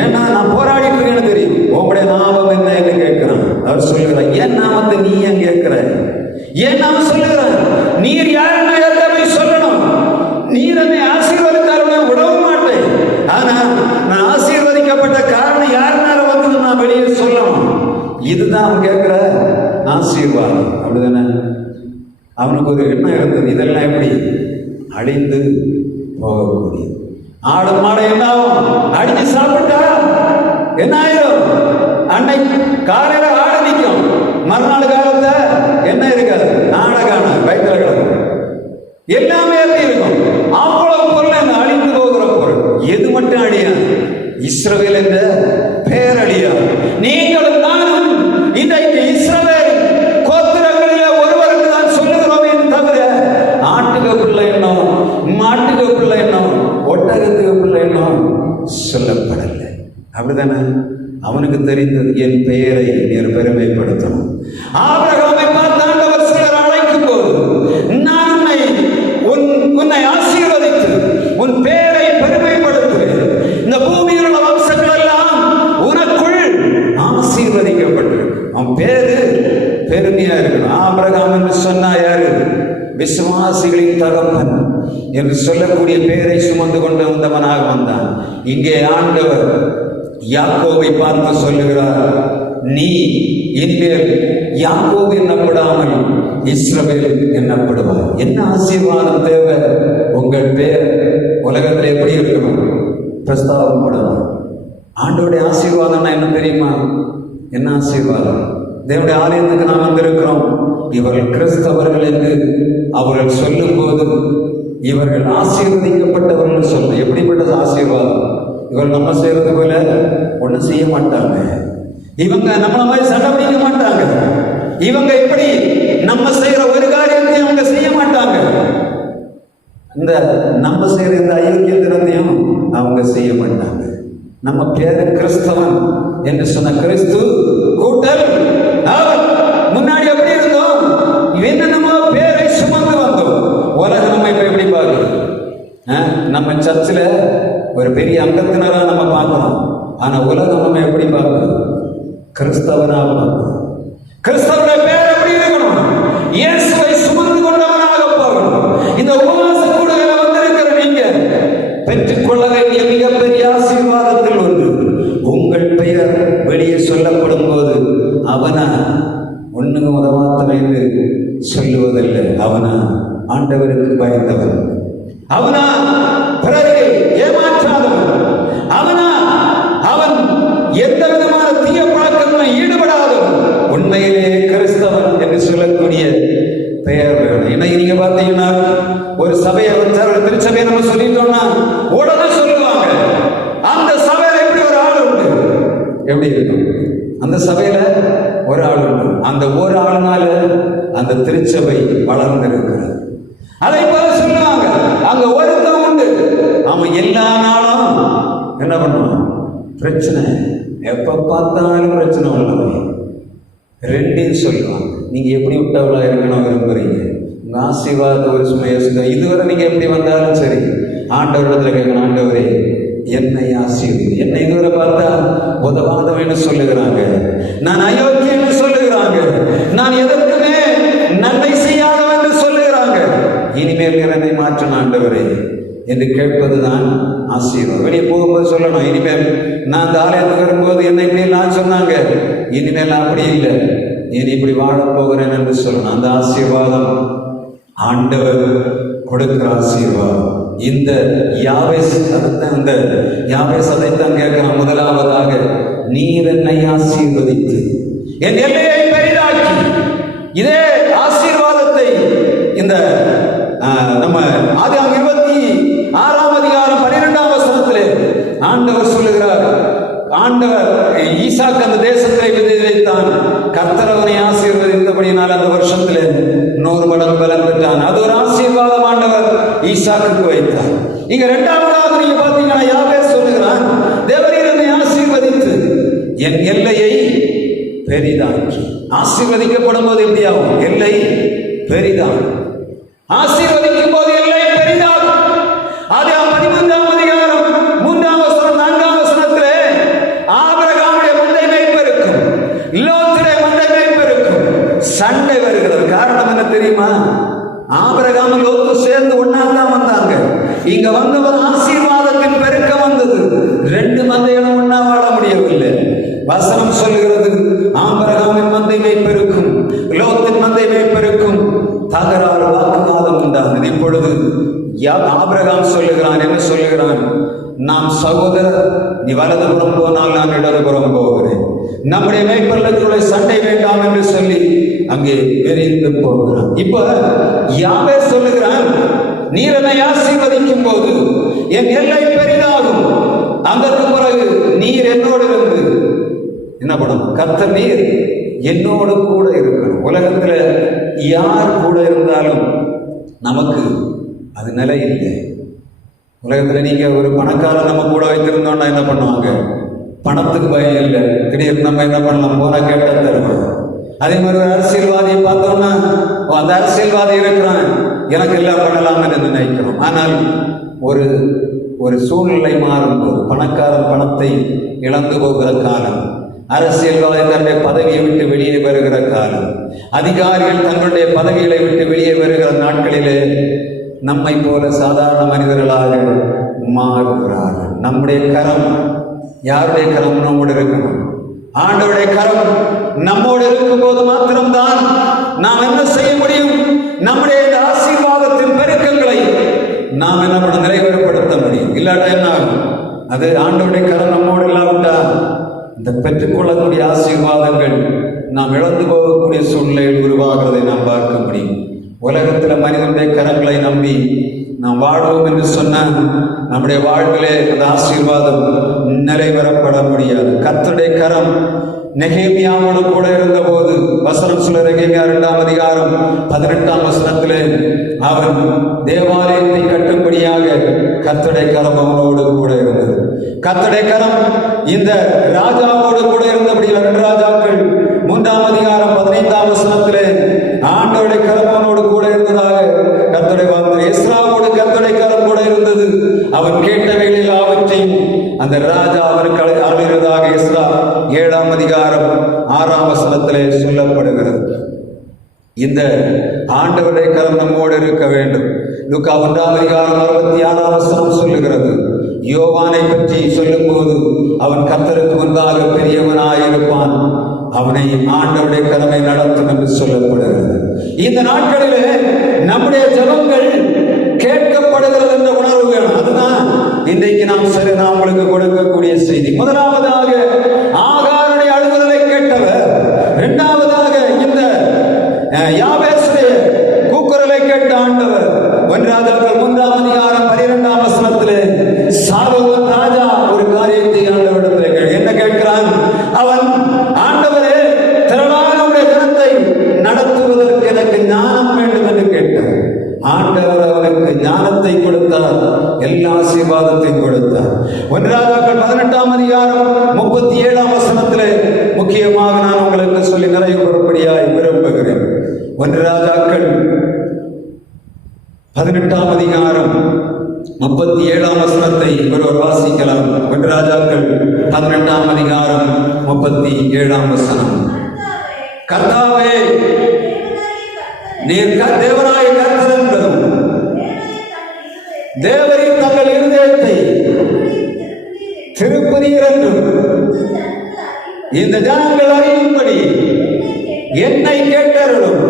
ஏன்னா நான் போராடிட்டு இருக்கேன்னு தெரியும். உங்களுடைய நாமம் என்ன என்று கேட்கிறான். அவர் சொல்லுகிறார், என் நாமத்தை நீ ஏன் கேட்கிற? ஏன் நாம சொல்லுகிறான், நீர் யாருன்னு சொல்லணும். நீர் நீர் என்னை ஆசீர்வதித்தாலும் விடவும் மாட்டேன். ஆனா நான் ஆசீர்வதிக்கப்பட்ட காரணம் யாருனால வந்து நான் வெளியே சொல்லணும். இதுதான் அவன் கேட்கிற ஆசீர்வாதம். அப்படிதானே? அவனுக்கு ஒரு எண்ணம் இருந்தது, இதெல்லாம் எப்படி அழிந்து போகக்கூடிய ஆடு மாடை என்ன ஆகும்? அடிச்சு சாப்பிட்டா என்ன ஆயிரும்? அன்னைக்கு காலையில ஆடு நிற்கும், மறுநாள் காலத்தை என்ன இருக்காது, ஆடை காண வயிற்றுல கிடக்கும். எல்லாமே எப்படி இருக்கும்? அவ்வளவு பொருள் அழிந்து போகிற பொருள். எது மட்டும் அழியாது? இஸ்ரவேல் என்ற பெயர் அழியாது. நீங்களும் நானும் இன்றைக்கு இஸ்ரவேல் கோத்திரங்களிலே ஒருவருக்கு தான் சொல்லுகிறோமே தவிர ஆட்டுக்கு பிள்ளை என்னோ, மாட்டுக்கு பிள்ளை என்னோ, ஒட்டகத்துக்கு பிள்ளை என்னோ சொல்லப்படலை. அப்படித்தானே? அவனுக்கு தெரிந்தது என் பெயரை நீர் பெருமைப்படுத்தணும். ஆபிரகாமை பார்த்து ஆண்டவர் சிலர் அழைக்கும் போது, நான் உன்னை ஆசீர்வதித்து உன் பெயரை பெருமைப்படுத்துவேன், இந்த பூமியில் உள்ள வம்சங்கள் எல்லாம் உனக்குள் ஆசீர்வதிக்கப்பட்டிருக்கு. அவன் பேரு பெருமையா இருக்கணும். ஆபிரகாம் என்று சொன்னா யாரு? விசுவாசிகளின் தகப்பன் என்று சொல்லக்கூடிய பெயரை சுமந்து கொண்டு வந்தவனாக வந்தான். இங்கே ஆண்டவர் யாக்கோபை பார்த்து சொல்லுகிறார், நீ இனிமேல் யாக்கோபு என்னப்படாமல் இஸ்ரவேல் என்னப்படுவார். என்ன ஆசீர்வாதம் தேவை? உங்கள் பெயர் உலகத்தில் எப்படி இருக்கணும்? பிரஸ்தாபப்படணும். ஆண்டவருடைய ஆசீர்வாதம்னா என்ன தெரியுமா? என்ன ஆசீர்வாதம்? தேவனுடைய ஆலயத்துக்கு நாம் வந்திருக்கிறோம். இவர்கள் கிறிஸ்தவர்கள் என்று அவர்கள் சொல்லும் போது இவர்கள் ஆசீர்வதிக்கப்பட்டவர்கள் சொல்ல. எப்படிப்பட்ட ஆசீர்வாதம்? இவர்கள் நம்ம செய்யறது போல ஒன்றும் செய்ய மாட்டாங்க. இவங்க நம்மள மாதிரி சண்டை பிடிக்க மாட்டாங்க. இவங்க எப்படி நம்ம செய்யற ஒரு காரியத்தையும் அவங்க செய்ய மாட்டாங்க. இந்த நம்ம செய்யற இந்த அயோக்கியத்தினத்தையும் அவங்க செய்ய மாட்டாங்க. நம்ம பேரு கிறிஸ்தவன் என்று சொன்ன கிறிஸ்து கூட்டல் முன்னாடி எப்படி இருந்தோம்? என்னென்னமோ பேரை சுமந்து வந்தோம். உலகம் நம்ம இப்ப எப்படி பார்க்கணும்? நம்ம சர்ச்சில் ஒரு பெரிய அங்கத்தினரா நம்ம பார்க்கணும். ஆனா உலகம் நம்ம எப்படி பார்க்கணும்? கிறிஸ்தவனாக பார்க்கணும். கிறிஸ்தவனுடைய பேர் எப்படி இருக்கணும்? இயேசுவை சுமந்து கொண்டவனாக போகணும். இந்த உபவாச கூடுதல வந்திருக்கிற நீங்க பெற்றுக்கொள்ள வேண்டிய மிகப்பெரிய ஆசீர்வாதத்தில் ஒன்று, உங்கள் பெயர் வெளியே சொல்லப்படும் போது அவனா ஒண்ணுங்க உதவாத்தனை என்று சொல்லுவதில்லை. அவனா ஆண்டவருக்கு பயந்தவன், அவனா பிறரை ஏமாற்றாதவன், அவனா அவன் எந்த விதமான தீய பழக்கங்களும் ஈடுபடாதவன், உண்மையிலே கிறிஸ்தவன் என்று சொல்லக்கூடிய பெயர் வேணும். இன்னைக்கு நீங்க பார்த்தீங்கன்னா ஒரு சபையை ஒரு திருச்சபையை நம்ம சொல்லிட்டோம்னா உடனே சொல்லுவாங்க, அந்த சபையில எப்படி ஒரு ஆள் உண்டு. எப்படி இருக்கும்? அந்த சபையில ஒரு ஆள் உண்டு. அந்த ஒரு ஆளுனால அந்த திருச்சபை வளர்ந்திருக்கிறது. அதை போல சொல்லுவாங்க, அங்க ஒருத்தன் உண்டு, அவன் எல்லா நாளும் என்ன பண்ணுவான்? பிரச்சனை, எப்ப பார்த்தாலும் பிரச்சனை உள்ளவன். ரெண்டையும் சொல்லுவாங்க. நீங்க எப்படி விட்டவளா இருக்கணும் விரும்புறீங்க? உங்க ஆசீர்வாதத்தை ஒரு சும்மா யோசிங்க. இதுவரை நீங்க எப்படி வந்தாலும் சரி, ஆண்டவரிடத்துல கேட்கணும், ஆண்டவரே என்னை ஆசீர்வதி. என்னை இதுவரை பார்த்தா உதவாதவன்னு சொல்லுகிறாங்க, நான் அயோக்கியன்னு சொல்லுகிறாங்க, நான் எதற்குமே நன்மை செய்யாதவன்னு சொல்லுகிறாங்க. இனிமேல் என்னை மாற்றின ஆண்டவரே என்று கேட்பதுதான் ஆசீர்வாதம். வெளியே போகும்போது சொல்லணும், இனிமேல் நான் இந்த ஆலயத்துக்கு வரும்போது என்னை இப்படி நான் சொன்னாங்க, இனிமேல் அப்படி இல்லை, இனி இப்படி வாழ போகிறேன் என்று சொல்லணும். அந்த ஆசீர்வாதம் ஆண்டவர் கொடுக்கிற ஆசீர்வாதம். இந்த யாவேஸ் அந்த யாவேஸ் அதைத்தான் கேட்கிறான். முதலாவதாக, நீர் என்னை ஆசீர்வதித்து என் எல்லையை பெரிதாக்கி. இதே ஆசீர்வாதத்தை இந்த நம்ம ஆதியாகமம் 26ஆம் அதிகாரம் 12ஆம் வசனத்திலே ஆண்டவர் சொல்லுகிறார். ஆண்டவர் ஈசாக்கு அந்த தேசத்தை விதைத்தான். கர்த்தர் அவனை ஆசீர்வதித்தபடியினால் அந்த வருஷத்திலே 100 மடங்கு பலன் பெற்றான். அது ஒரு ஆசீர்வாதம் ஆண்டவர் ஈசாக்குக்கு வைத்தார். இங்க இரண்டாவதாக நீங்க பாத்தீங்கன்னா யாவே சொல்லுகிறான், தேவரீர் என்னை ஆசீர்வதித்து என் எல்லையை பெரிதாக்கி. ஆசீர்வதிக்கப்படும் போது எப்படி ஆகும்? எல்லை பெரிதாகும். ஆசீர்வதிக்கும் போது எல்லை பெரிதாகும். அது 13ஆம் அதிகாரம் 3ஆம் வசனம் 4ஆம் வசனத்திலே ஆபிரகாமுடைய மந்தை மேய்ப்பருக்கும் லோத்துடைய மந்தை மேய்ப்பருக்கும் சண்டை வருகிறது. காரணம் என்ன தெரியுமா? ஆபிரகாம் லோத்து சேர்ந்து ஒன்னா தான் வந்தாங்க. ஆபிரகாம் சொல்லுகிறான், என்ன சொல்லுகிறான்? நாம் சகோதரர், நீ வலதுபுறம் போனால் நான் இடதுபுறம் போகிறேன், நம்முடைய மேய்ப்பர்களுக்குள்ளே சண்டை வேண்டாம் என்று சொல்லி அங்கே எரிந்து போகிறான். இப்ப யாவே சொல்லுகிறான், நீர் என்னை ஆசீர்வதிக்கும் போது என் எல்லை பெரிதாகும், அதற்கு பிறகு நீர் என்னோடு இருந்து என்ன பண்ணணும்? கர்த்தர் நீர் என்னோடு கூட இருக்கணும். உலகத்துல யார் கூட இருந்தாலும் நமக்கு அது நிலை இல்லை. உலகத்துல நீங்க ஒரு பணக்காரன் நம்ம கூட வைத்திருந்தோம்னா என்ன பண்ணுவாங்க? பணத்துக்கு பயம் இல்லை, திடீர்னு நம்ம என்ன பண்ணலாம்? போனா கேட்ட தருவோம். அதே மாதிரி ஒரு அரசியல்வாதியை பார்த்தோம்னா அந்த அரசியல்வாதி இருக்கிறான், எனக்கு எல்லாம் பண்ணலாம் என்று நினைக்கிறோம். ஆனால் ஒரு ஒரு சூழ்நிலை மாறும்போது, பணக்காரன் பணத்தை இழந்து போகிற காலம், அரசியல்வாதி தன்னுடைய பதவியை விட்டு வெளியே வருகிற காலம், அதிகாரிகள் தங்களுடைய பதவிகளை விட்டு வெளியே வருகிற நாட்களிலே நம்மை போல சாதாரண மனிதர்களாக மாறுகிறார்கள். நம்முடைய கரம், யாருடைய கரம் நம்மோடு இருக்கணும்? ஆண்டவருடைய கரம் நம்மோடு இருக்கும் போது மாத்திரம்தான் நாம் என்ன செய்ய முடியும்? நம்முடைய இந்த ஆசீர்வாதத்தின் பெருக்கங்களை நாம் என்ன பண்ண நிறைவேறப்படுத்த முடியும். இல்லாட்டா என்ன ஆகும்? அது ஆண்டவருடைய கரம் நம்மோடு இல்லாவிட்டால் இந்த பெற்றுக்கொள்ளக்கூடிய ஆசீர்வாதங்கள் நாம் இழந்து போகக்கூடிய சூழ்நிலையில் உருவாகிறதை நாம் பார்க்க முடியும். உலகத்தில் மனிதனுடைய கரங்களை நம்பி நாம் வாழ்வோம் என்று சொன்னால் நம்முடைய வாழ்விலே அந்த ஆசீர்வாதம் நிறைவேறப்பட முடியாது. கர்த்தருடைய கரம் நெகேமியாவோடு கூட இருந்த போது, வசனம் சொல்ல நெகேமியா 2ஆம் அதிகாரம் 18ஆம் வசனத்திலே, அவன் தேவாலயத்தை கட்டும்படியாக கர்த்தருடைய கரம் அவனோடு கூட இருந்தது. கர்த்தருடைய கரம் இந்த ராஜாவோடு கூட இருந்தபடி 2 ராஜாக்கள் 3ஆம் அதிகாரம் 15ஆம் வசனத்திலே ஆண்டவருடைய கரம் அவனோடு கூட இருந்ததாக கர்த்தருடைய வார்த்தை. எஸ்ராவோடு கர்த்தருடைய கரம் கூட இருந்தது. அவன் கேட்ட வேளையில் அவற்றையும் அந்த ராஜா அவருக்கு அருளினதாக எஸ்ரா 7ஆம் அதிகாரம் 6ஆம் வசனத்திலே சொல்லப்படுகிறது. இந்த ஆண்டவருடைய கரம் நம்மோடு இருக்க வேண்டும். லூக்கா 1ஆம் அதிகாரம் 66ஆம் வசனம் சொல்லுகிறது. யோவானை பற்றி சொல்லும் போது, அவன் கர்த்தருக்கு முன்பாக பெரியவனாயிருப்பான், அவனை ஆண்டவருடைய கடமை நடத்தும் என்று சொல்லப்படுகிறது. இந்த நாட்களிலே நம்முடைய ஜெபங்கள் கேட்கப்படுகிறது என்ற உணர்வு வேணும். அதுதான் இன்றைக்கு நாம் உங்களுக்கு கொடுக்கக்கூடிய செய்தி. முதலாவதாக ஆகாருடைய அழுகுரலை கேட்டவர், இரண்டாவதாக இந்த யாபேசுடைய கூக்குரலை கேட்ட ஆண்டவர். 1 ராஜாக்கள் 3ஆம் அதிகாரம் 12ஆம் வசனத்திலே சாலோமோன் ராஜா ஒரு காரியத்தை ஆண்டவரிடத்தில் என்ன கேட்கிறான்? அவன், ஆண்டவரே, திரளானுடைய ஜனத்தை நடத்துவதற்கு எனக்கு ஞானம் வேண்டும் என்று கேட்டார். ஆண்டவர் அவனுக்கு ஞானத்தை கொடுத்தார், எல்லா ஆசீர்வாதத்தையும் கொடுத்தார். 1 ராஜாக்கள் 18ஆம் அதிகாரம் 37ஆம் வசனத்திலே முக்கியமாக நான் உங்களுக்கு சொல்லி நிறைவு பெறும்படியாய் விரும்புகிறேன். 1 ராஜாக்கள் 18ஆம் அதிகாரம் 37ஆம் வசனத்தை ஒருவர் வாசிக்கலாம். 1 ராஜாக்கள் 18ஆம் அதிகாரம் 37ஆம் வசனம். கர்த்தாவே, நீர் தேவனாய கர்த்தர் என்பதும் தேவரின் தங்கள் இருதயத்தை திருப்புதீர் என்றும் இந்த ஜனங்கள் அறியும்படி என்னை கேட்டருளும்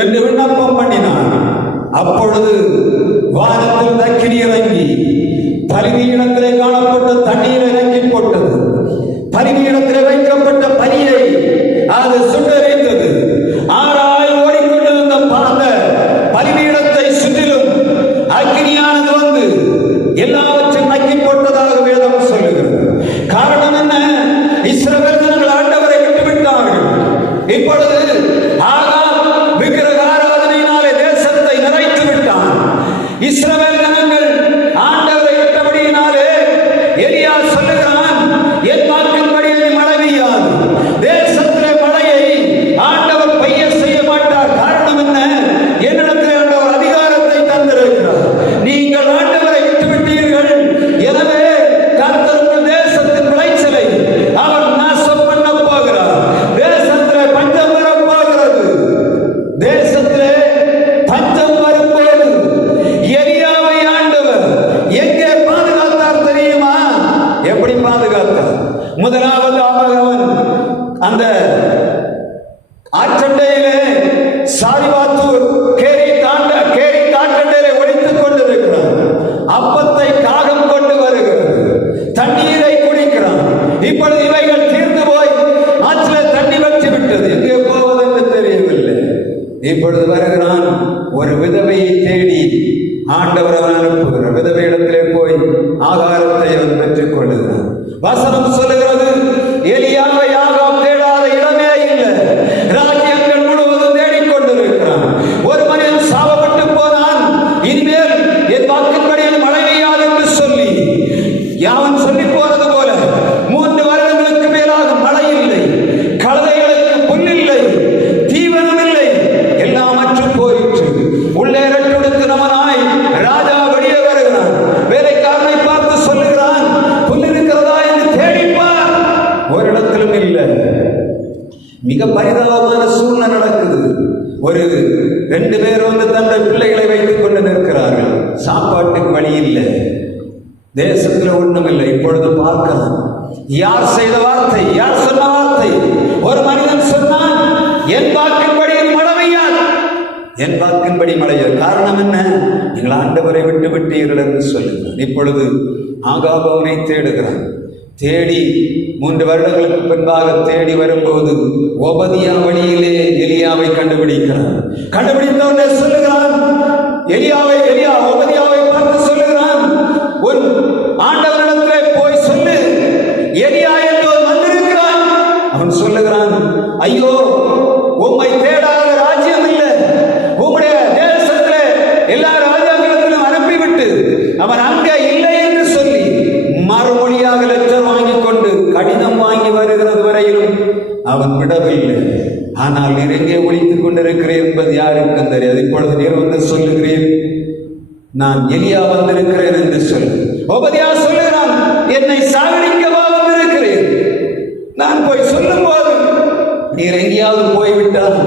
என்று விண்ணப்பம் பண்ணினான். அப்பொழுது வானத்தில் அக்கினி இறங்கி பலிபீடத்திலே காணப்பட்ட தண்ணீர் இறங்கி போட்டது. பலிபீடத்திலே வைக்கப்பட்ட பலியை அது சுட்டெரித்தது. ஆறாய் ஓடிக்கொண்டிருந்த அந்த பலிபீடத்தை சுற்றிலும் அக்கினியானது வந்து எல்லாவற்றையும் நக்கி போட்டதாக வேதம் சொல்லுகிறது. காரணம் என்ன? இஸ்ரவேல் ஜனங்கள் ஆண்டவரை விட்டுவிட்டார்கள். இப்பொழுது ஆகாப் விக்கிரக ஆராதனையினாலே தேசத்தை நிறைத்து விட்டான். இஸ்ரவேல் ஜனங்கள் ஆண்டவரை விட்டபடியினாலே எலியா சொல்லுகிறான், என் வாக்கின்படி மழை பெய்யாது, தேசத்திலே மழையை ஆண்டவர் பெய்ய செய்ய மாட்டார். காரணம் என்ன? என்னிடத்தில் ஆண்டவர் அதிகாரத்தை தந்திருக்கிறார். நீங்கள் ஆண்டவரை விட்டுவிட்டீர்கள், எனவே கர்த்தர் தேசத்தின் விளைச்சலை அவர் நாசம் பண்ண போகிறார். தேசத்திலே பஞ்சம் வரப்போகிறது. தேசத்திலே பஞ்சம் வரும்போது எலியாவை ஆண்டவர் எங்கே பாதுகாத்தார் தெரியுமா? எப்படி பாதுகாத்தார்? முதலாவது அவன் அந்த ஆற்றண்டையிலே சாரிபாத்தூர் கேரி இப்பொழுது வருகிறான். ஒரு விதவையை தேடி ஆண்டவர் அவன் அனுப்புகிறார். விதவை இடத்திலே போய் ஆகாரத்தை அவன் பெற்றுக் கொள்ளுகிறான். வசனம் சொல்லுகிறது, எலியாவை ஆகாப் தேடாத இடமே இல்லை. ராஜ்யங்கள் முழுவதும் தேடிக்கொண்டிருக்கிறான். ஒரு மனிதன் சாபப்பட்டு போனான். இனிமேல் என் வாக்கின்படி மழை பெய்யாது என்று சொல்லி அவன் சொல்லி போறது போல 3 வருடங்களுக்கு மேலாக மழை இல்லை, கழுதைகளுக்கு புல் இல்லை, தீவனம் இல்லை, எல்லாம் அற்று போயிற்று. உள்ளே ரெட்டெடுத்து நமனாய் ராஜா வெளியே வருகிறான். வேலைக்காரனை பார்த்து சொல்லுகிறான், புல் இருக்கிறதா என்று தேடிப்பார். ஒரு இடத்திலும் இல்லை. மிக பரிதாபமான சூழ்நிலை நடக்குது. ஒரு 2 பேர் வந்து தங்கள் பிள்ளைகளை வைத்துக் கொண்டு நிற்கிறார்கள். சாப்பாட்டுக்கு வழி இல்லை, தேசத்தில் ஒண்ணும் இல்லை. இப்பொழுது பார்க்கலாம், யார் செய்த வார்த்தை, யார் சொன்ன வார்த்தை? ஒரு மனிதன் சொன்னான், என் வாக்கின்படி மழை பெய்யாது, என் வாக்கின்படி மழையாது. காரணம் என்ன? நீங்கள் ஆண்டவரை விட்டு விட்டீர்கள் என்று சொல்லுகிறான். இப்பொழுது ஆகாப் அவனை தேடுகிறான். தேடி 3 வருடங்களுக்கு பின்பாக தேடி வரும்போது ஒபதியா வழியிலே எலியாவை கண்டுபிடிக்கிறான். கண்டுபிடித்தவனே சொல்லுகிறான், எலியா ஒபதியாவை பார்த்து சொல்லுகிறான், உன் ஆண்டவரிடத்திலே போய் சொல்லு, எலியா என்பவன் வந்திருக்கிறான். அவன் சொல்லுகிறான், ஐயோ, உம்மை தேடாத ராஜ்யம் இல்லை. உம்முடைய தேசத்திலே எல்லா ராஜாக்களிடத்திலும் அனுப்பிவிட்டு அவன் அங்கே இல்லை என்று சொல்லி மறுமொழியாக லெட்டர் வாங்கி கொண்டு கடிதம் வாங்கி வருகிறது வரையிலும் அவன் விடவில்லை. ஆனால் நீர் எங்கே ஒழித்துக் கொண்டிருக்கிறேன் என்பது யாருக்கும் தெரியாது. இப்பொழுது நீர் வந்து சொல்லுகிறேன், நான் எலியா வந்திருக்கிறேன் என்று சொல்லு. ஒபதியா சொல்லுகிறான், என்னை சாகடிக்கவா வந்திருக்கிறேன்? நான் போய் சொல்லும் போது நீர் எங்கேயாவது போய்விட்டால்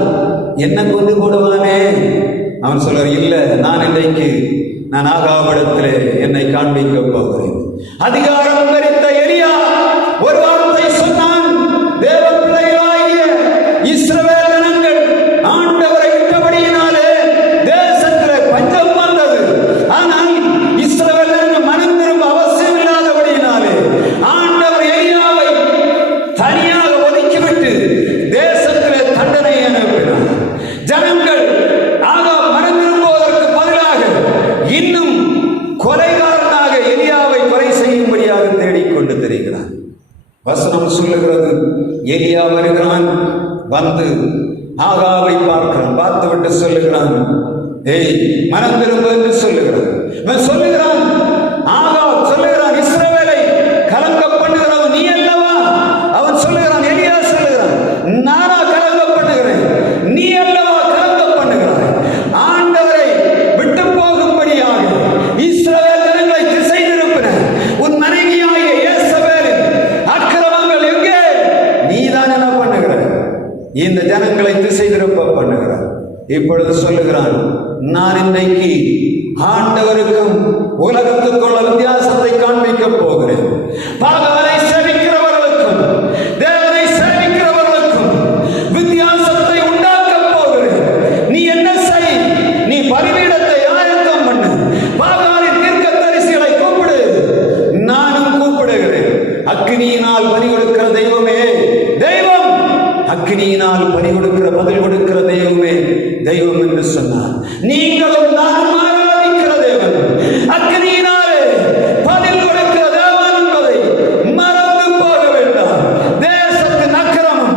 என்ன கொண்டு போடுவானே? அவன் சொல்ற, இல்லை, நான் ஆகாபிடத்திலே என்னை காண்பிக்க போகிறேன். அதிகாரம் தரித்த எலியா ஒரு வார்த்தை சொன்னான், தேவ பிள்ளைகளாகிய இஸ்ரவேல் ஜனங்கள் ஆண்டவரை விட்டபடியினாலே தேசத்திலே பஞ்சம் வந்தது. ஆனால் இஸ்ரவேல் ஜனங்கள் மனம் திரும்ப அவசியம் இல்லாதபடியினாலே ஆண்டவர் எலியாவை தனியாக ஒதுக்கிவிட்டு தேசத்திலே தண்டனை அனுப்பினார். ஜனங்கள் ஆகாப் மனம் திரும்புவதற்கு பதிலாக இன்னும் கொலைகாரனாக எலியாவை கொலை செய்யும்படியாக தேடிக்கொண்டு தெரிகிறான். வசனம் சொல்லுகிறது, எலியா வருகிறான். வந்து ஆகாவை பார்க்கிறான். பார்த்துவிட்டு சொல்லுகிறான், ஏய், மனம் திரும்ப என்று சொல்லுகிறான். இவன் சொல்லுகிறான், ஆகாப் சொல்லுகிறான், இஸ்ரவேலை கலங்க பண்ணுகிறவன் நீ அல்லவா? அவன் சொல்லுகிறான், எலியா சொல்லுகிறான், நானா கலங்க பண்ணுகிறேன்? நீ அல்லவா கலங்க பண்ணுகிறாய்? ஆண்டவரை விட்டு போகும்படியாக இஸ்ரவேல் ஜனங்களை திசை திருப்பின உன் மனைவியாகிய யேசபேலின் அக்கிரமங்கள் எங்கே? நீதான் என்ன பண்ணுகிறாய்? இந்த ஜனங்களை திசை திருப்ப பண்ணுகிறார். இப்பொழுது சொல்லுகிறான், நான் இன்றைக்கு ஆண்டவருக்கும் உலகத்துக்குள்ள வித்தியாசத்தை காண்பிக்க போகிறேன். பாகாலை சேவிக்கிறவர்களுக்கும் தேவனை சேவிக்கிறவர்களுக்கும் வித்தியாசத்தை உண்டாக்க போகிறேன். நீ என்ன செய்? நீ பலிபீடத்தை ஆயத்தம் பண்ணு. பாகாலின் தீர்க்கதரிசிகளை கூப்பிடு, நானும் கூப்பிடுகிறேன். அக்கினியினால் பலி கொடுக்கிற தெய்வமே தெய்வம், அக்கினியினால் பலி கொடுக்கிற பதில் கொடுக்கிற தெய்வமே தெய்வம் என்று சொன்னார். நீங்களும் நானும் ஆராதிக்கிற தேவன் அக்கினியினாலே பதில் கொடுக்கிற தேவன் என்பதை மறந்து போக வேண்டாம். தேசத்தின் அக்கிரமம்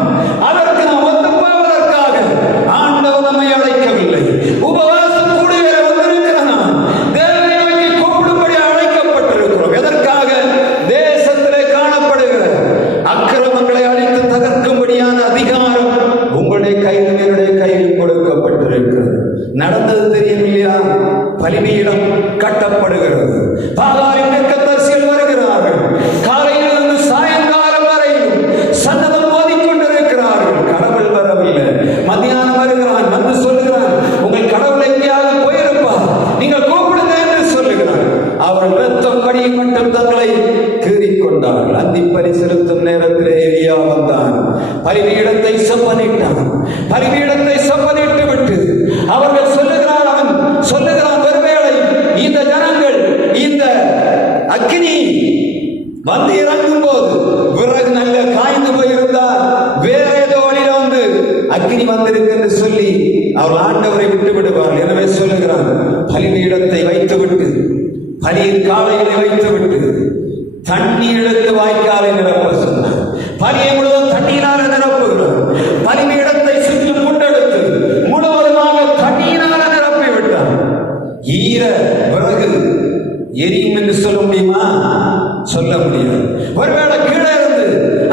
அதற்கு நாம் ஒத்து போவதற்காக ஆண்டவர் நம்மை அழைக்கவில்லை. உபவாசம் கூடுகிற வந்திருக்கிற நாம் தேவனை நோக்கி கூப்பிடும்படி அழைக்கப்பட்டிருக்கிறோம். எதற்காக? தேசத்திலே காணப்படுகிற அக்கிரமங்களை அழித்து தகர்க்கும்படியான அதிகாரம் உங்களுடைய கையில் என்னுடைய கையில் கொடுக்கப்பட்டிருக்கிறது. நடந்தது தெரியும் இல்லையா? பலிபீடம் கட்டப்படுகிறது. பாகாலின் தீர்க்கதரிசிகள் வருகிறார்கள். காலையிலிருந்து சாயங்காலம் வரையிலும் சன்னதம் ஓதிக்கொண்டிருக்கிறார்கள். கடவுள் வரவில்லை. மத்தியானம் வருகிறான், வந்து சொல்லுகிறான், உங்கள் கடவுள் எங்கேயாவது போயிருப்பார், நீங்கள் கூப்பிடுங்க என்று சொல்லுகிறார். அவள் ரத்தம் வடியை மட்டும் தங்களை கீறிக்கொண்டார்கள். அந்தி பலி செலுத்தும் நேரத்திலே எலியா வந்தான். பலிபீடத்தை செப்பனிட்டான். பலிபீடத்தை செப்பனிட்டு விட்டு அவர்கள் சொல்லுகிறான், அவன் சொல்லுகிறான், ஒருவேளை இந்த ஜனங்கள் இந்த அக்கினி வந்து இறங்கும் போது விறகு நல்ல காய்ந்து போயிருந்தால் வேற ஏதோ வழியில வந்து அக்கினி வந்திருக்கு என்று சொல்லி அவர் ஆண்டவரை விட்டு விடுவார். எனவே சொல்லுகிறார், பலிபீடத்தை வைத்துவிட்டு, பலியின் காலையை வைத்துவிட்டு தண்ணி எடுத்து வாய்க்காலை நிரப்ப சொன்னார். பலியை முழுவதும் தண்ணீரால நிரப்புகிறார். பலிபீடத்தை சுற்றி முண்டெடுத்து முழுவதுமாக தண்ணீரால நிரப்பி விட்டார். ஈர விறகு எரியும் என்று சொல்ல முடியுமா? சொல்ல முடியாது. ஒருவேளை கீழே இருந்து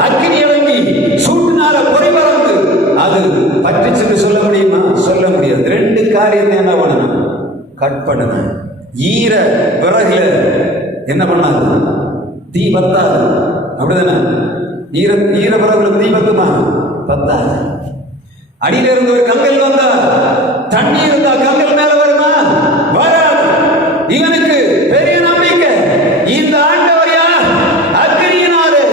அக்கினி இறங்கி சூட்டினால பொறி பறந்து அது பற்றிச்சு என்று சொல்ல முடியுமா? சொல்ல முடியாது. ரெண்டு காரியத்தை என்ன பண்ணணும்? கட் பண்ணணும். ஈர விறகுல என்ன பண்ணாது? தீ பத்தாது. அப்படிதானே? ஈர விறகுல தீ பத்துமா? பத்தாது. அடியில இருந்து ஒரு கங்கல் வந்தா, தண்ணி இருந்தா கங்கல் மேல வருமா? வராது. இவனுக்கு பெரிய நம்பிக்கை, இந்த ஆண்டவர் யார்? அக்கினியினாலே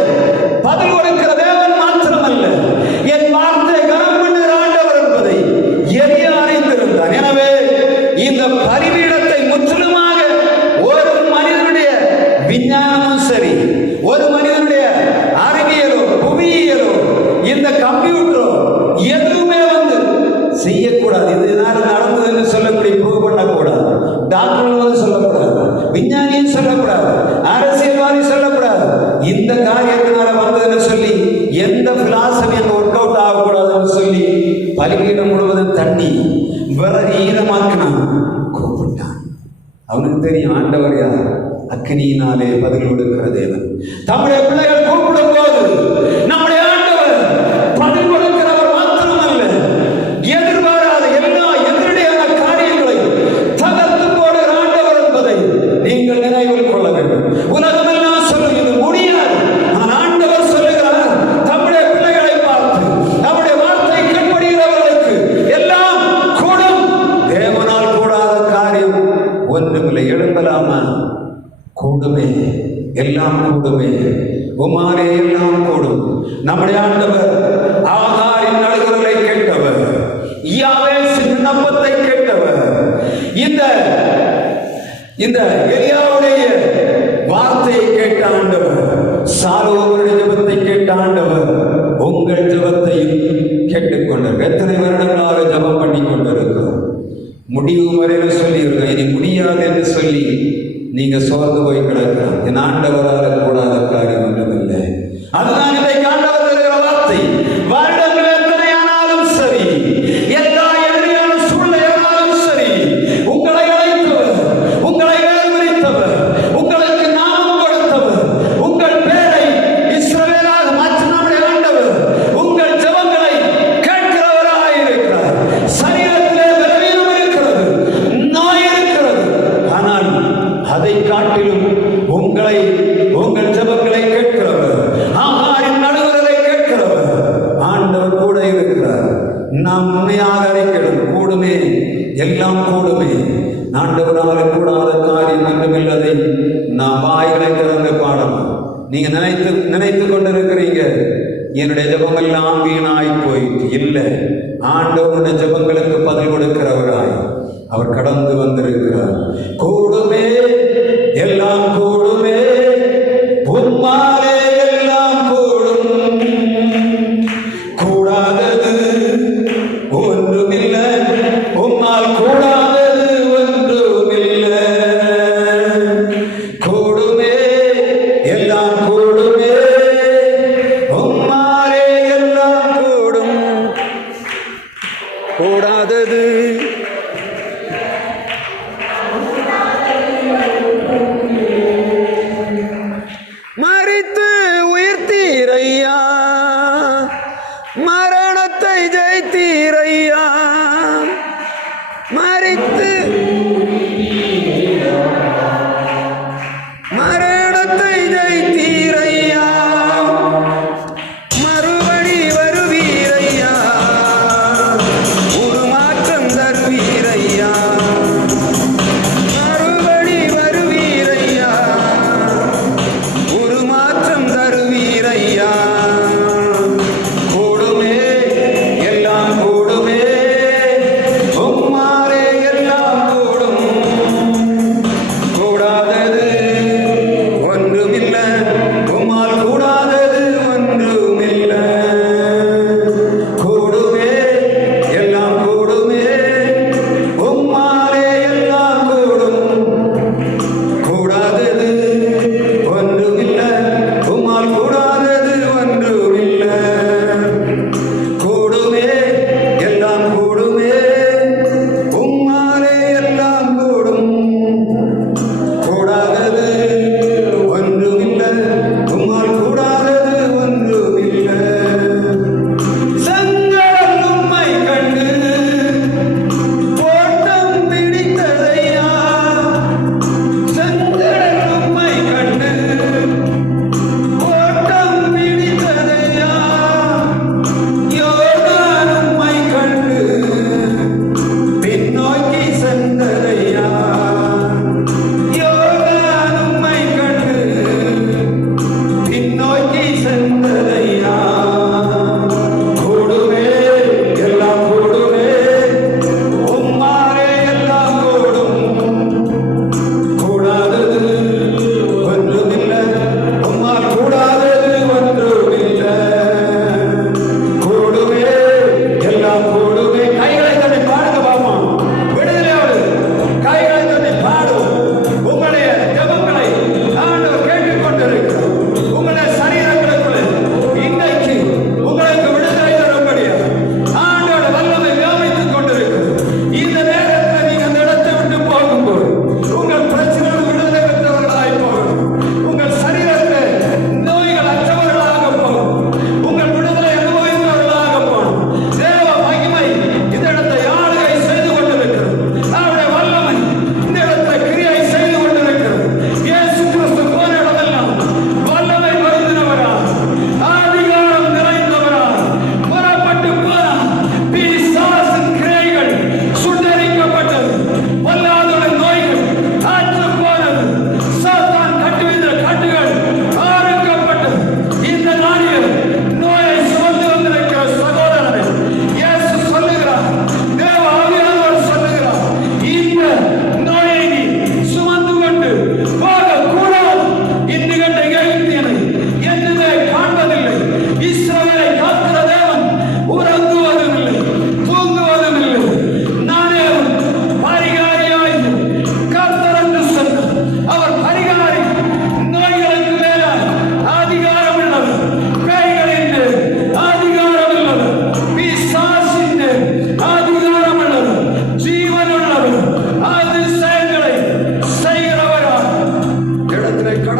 பதில் கொடுக்கிற தேவன் மாத்திரமல்ல, என் வார்த்தை கனம் பண்ணுகிற ஆண்டவர் என்பதை எரிய அறிந்திருந்தான். எனவே இந்த பலிபீடத்தை முற்றிலுமாக ஒரு மனிதனுடைய விஞ்ஞானமும் சரி, ஒரு மனிதனுடைய அறிவியலோ புவியியலோ இந்த கம்ப்யூட்டரோ எதுவுமே வந்து செய்யக்கூடாது. இதனால நடந்ததுன்னு சொல்லக்கூடிய ப்ரூவ் பண்ணக்கூடாது. டாக்டர்கள் வந்து சொல்லக்கூடாது, விஞ்ஞானியும் சொல்லக்கூடாது, அரசியல்வாதி சொல்லக்கூடாது. இந்த காரியத்தினால வந்ததுன்னு சொல்லி எந்த பிலாசபி அங்க ஒர்க் அவுட் ஆகக்கூடாதுன்னு சொல்லி பலிபீடம் முழுவதும் தண்ணி விறகு ஈரமாக்கினான். கூப்பிட்டான். அவனுக்கு தெரியும் ஆண்டவர் யார்? அக்கினியினாலே பதில் கொடுக்கிற தேவன். தம்முடைய பிள்ளைகள் கூப்பிடும் போது நம்முடைய ஆண்டவர் பதில் கொடுக்கிறவர் மாத்திரமல்ல, எதிர்பாராத எல்லா எதிரடியான காரியங்களை தகர்த்து போடுகிற ஆண்டவர் என்பதை நீங்கள் நினைவில் கொள்ள வேண்டும். உலகமெல்லாம் சொல்லும் இது முடியாது. ஆனால் ஆண்டவர் சொல்லுகிறார், தம்முடைய பிள்ளைகளை பார்த்து நம்முடைய வார்த்தை கீழ்ப்படுகிறவர்களுக்கு எல்லாம் கூடும். தேவனால் கூடாத காரியம் ஒன்றுமில்லை. எழும்பலாமா? கூடுமே, எல்லாம் கூடுமே. உமாரே எல்லாம் கூடும். நம்முடைய ஆண்டவர் ஆகாரின் அழுகுரலை கேட்டவர், யாவேசின் விண்ணப்பத்தை கேட்டவர், இந்த எலியாவுடைய வார்த்தையை கேட்ட ஆண்டவர், சாலோமோனுடைய ஜெபத்தை கேட்ட ஆண்டவர் உங்கள் ஜெபத்தையும் கேட்டுக்கொண்டார். எத்தனை வருடங்களாக ஜெபம் பண்ணி கொண்டிருக்கிறோம். முடிவு வரையில் சொல்லி இருக்கோம். இனி முடியாது என்று சொல்லி நீங்க சோர்ந்து போய் கிடக்கலாம். என் ஆண்டவரால கூடாத காரியம் ஒன்றுமில்லை. அதுதான் இன்றைக்கு ஆண்டவர் தருகிற வார்த்தை. வருடங்கள் எத்தனை ஆனாலும் சரி, எல்லா எதிரியான சூழ்நிலையானாலும் சரி, உங்களை அழைத்தவர், உங்களை வேறுபடுத்தவர், உங்களுக்கு நாமம் கொடுத்தவர், உங்கள் பேரை இஸ்ரவேலாக மாற்றி நம்முடைய ஆண்டவர் உங்கள் ஜெபங்களை கேட்கிறவராக இருக்கிறார். சரீரத்திலே பலவீனம் இருக்கிறது, நோய் இருக்கிறது, ஆனால் அதை காட்டிலும் உங்கள் ஜெபங்களை கேட்கிறவர், ஆகாரின் அழுகுரலை கேட்கிறவர் ஆண்டவர் கூட இருக்கிறார். நாம் உண்மையாக அறிக்கையிடும் கூடுமே, எல்லாம் கூடுமே. ஆண்டவரால கூடாத காரியம் ஒன்றுமில்லதை நாம் வாய்களை திறந்து பாடணும். நீங்க நினைத்து கொண்டிருக்கிறீங்க, என்னுடைய ஜெபமெல்லாம் வீணாய் போயிட்டு. இல்லை, ஆண்டவருடைய ஜெபங்களுக்கு பதில் கொடுக்கிறவராய் அவர் கடந்து வந்திருக்கிறார். கூடுமே, எல்லாம் கூடுமே, உம்மாலே எல்லாம் கூடும். கூடாதது ஒன்றுமில்லை, உம்மால் கூடாதது ஒன்றுமில்லை. கூடுமே, எல்லாம் கூடுமே, உம்மாலே எல்லாம் கூடும். கூடாதது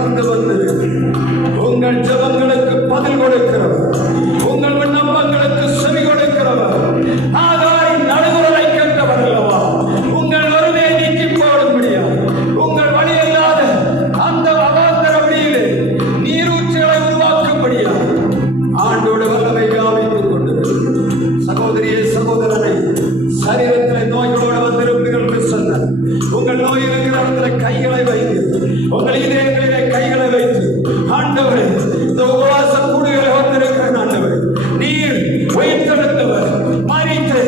கடந்து வந்து உங்கள் ஜெபங்களுக்கு பதில் கொடுக்கிறவர், உங்கள் விண்ணப்பங்களுக்கு செவி கொடுக்கிறவர், ஆகாய் நடுவுரை கேட்டவர் அல்லவா? உங்கள் வருவே நீக்கி போடும்படியா, உங்கள் வழி இல்லாத அந்த அவாந்தர வழியிலே நீரூற்றுகளை உருவாக்கும்படியா ஆண்டோட வல்லமை காமித்துக் கொண்டு சகோதரியே சகோதரனை சரீரத்தில் நோய்களோடு வந்திருப்பீர்கள் என்று சொன்னார். உங்கள் நோய் இருக்கிற இடத்துல கைகளை வைத்து, உங்கள் இதயங்களிலே கைகளை வைத்து, ஆண்டவரே இந்த உபவாச கூடுகளை வந்திருக்கிற ஆண்டவரே, நீர் உயிர்த்தெழுந்தவர், மரித்து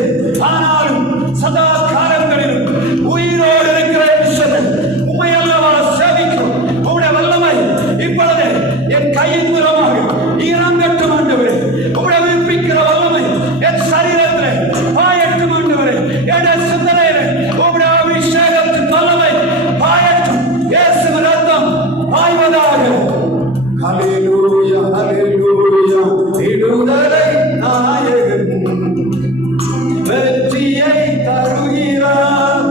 ஆனாலும் சதா காலங்களிலும் உயிரோடு இருக்கிற உண்மை அல்லவா சேவிக்கும் உங்களுடைய வல்லமை இப்பொழுது என் கையின் மூலமாக இறங்கட்டும் ஆண்டவரே. உங்களுடைய உயிர்ப்பிக்கிற வல்லமை என் சரீரத்திலே பாயட்டும் ஆண்டவரே. என் சிந்தனையிலே உங்களுடைய அபிஷேகத்தின் வல்லமை பாயட்டும். இயேசுவின் ரத்தம் பாய்வதாக. ஹல்லேலூயா ஹல்லேலூயா. விடுதலை நாயகன் வெற்றியை தருகிறார்,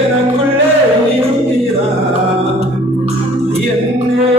எனக்குள்ளே இருக்கிறார். என்னே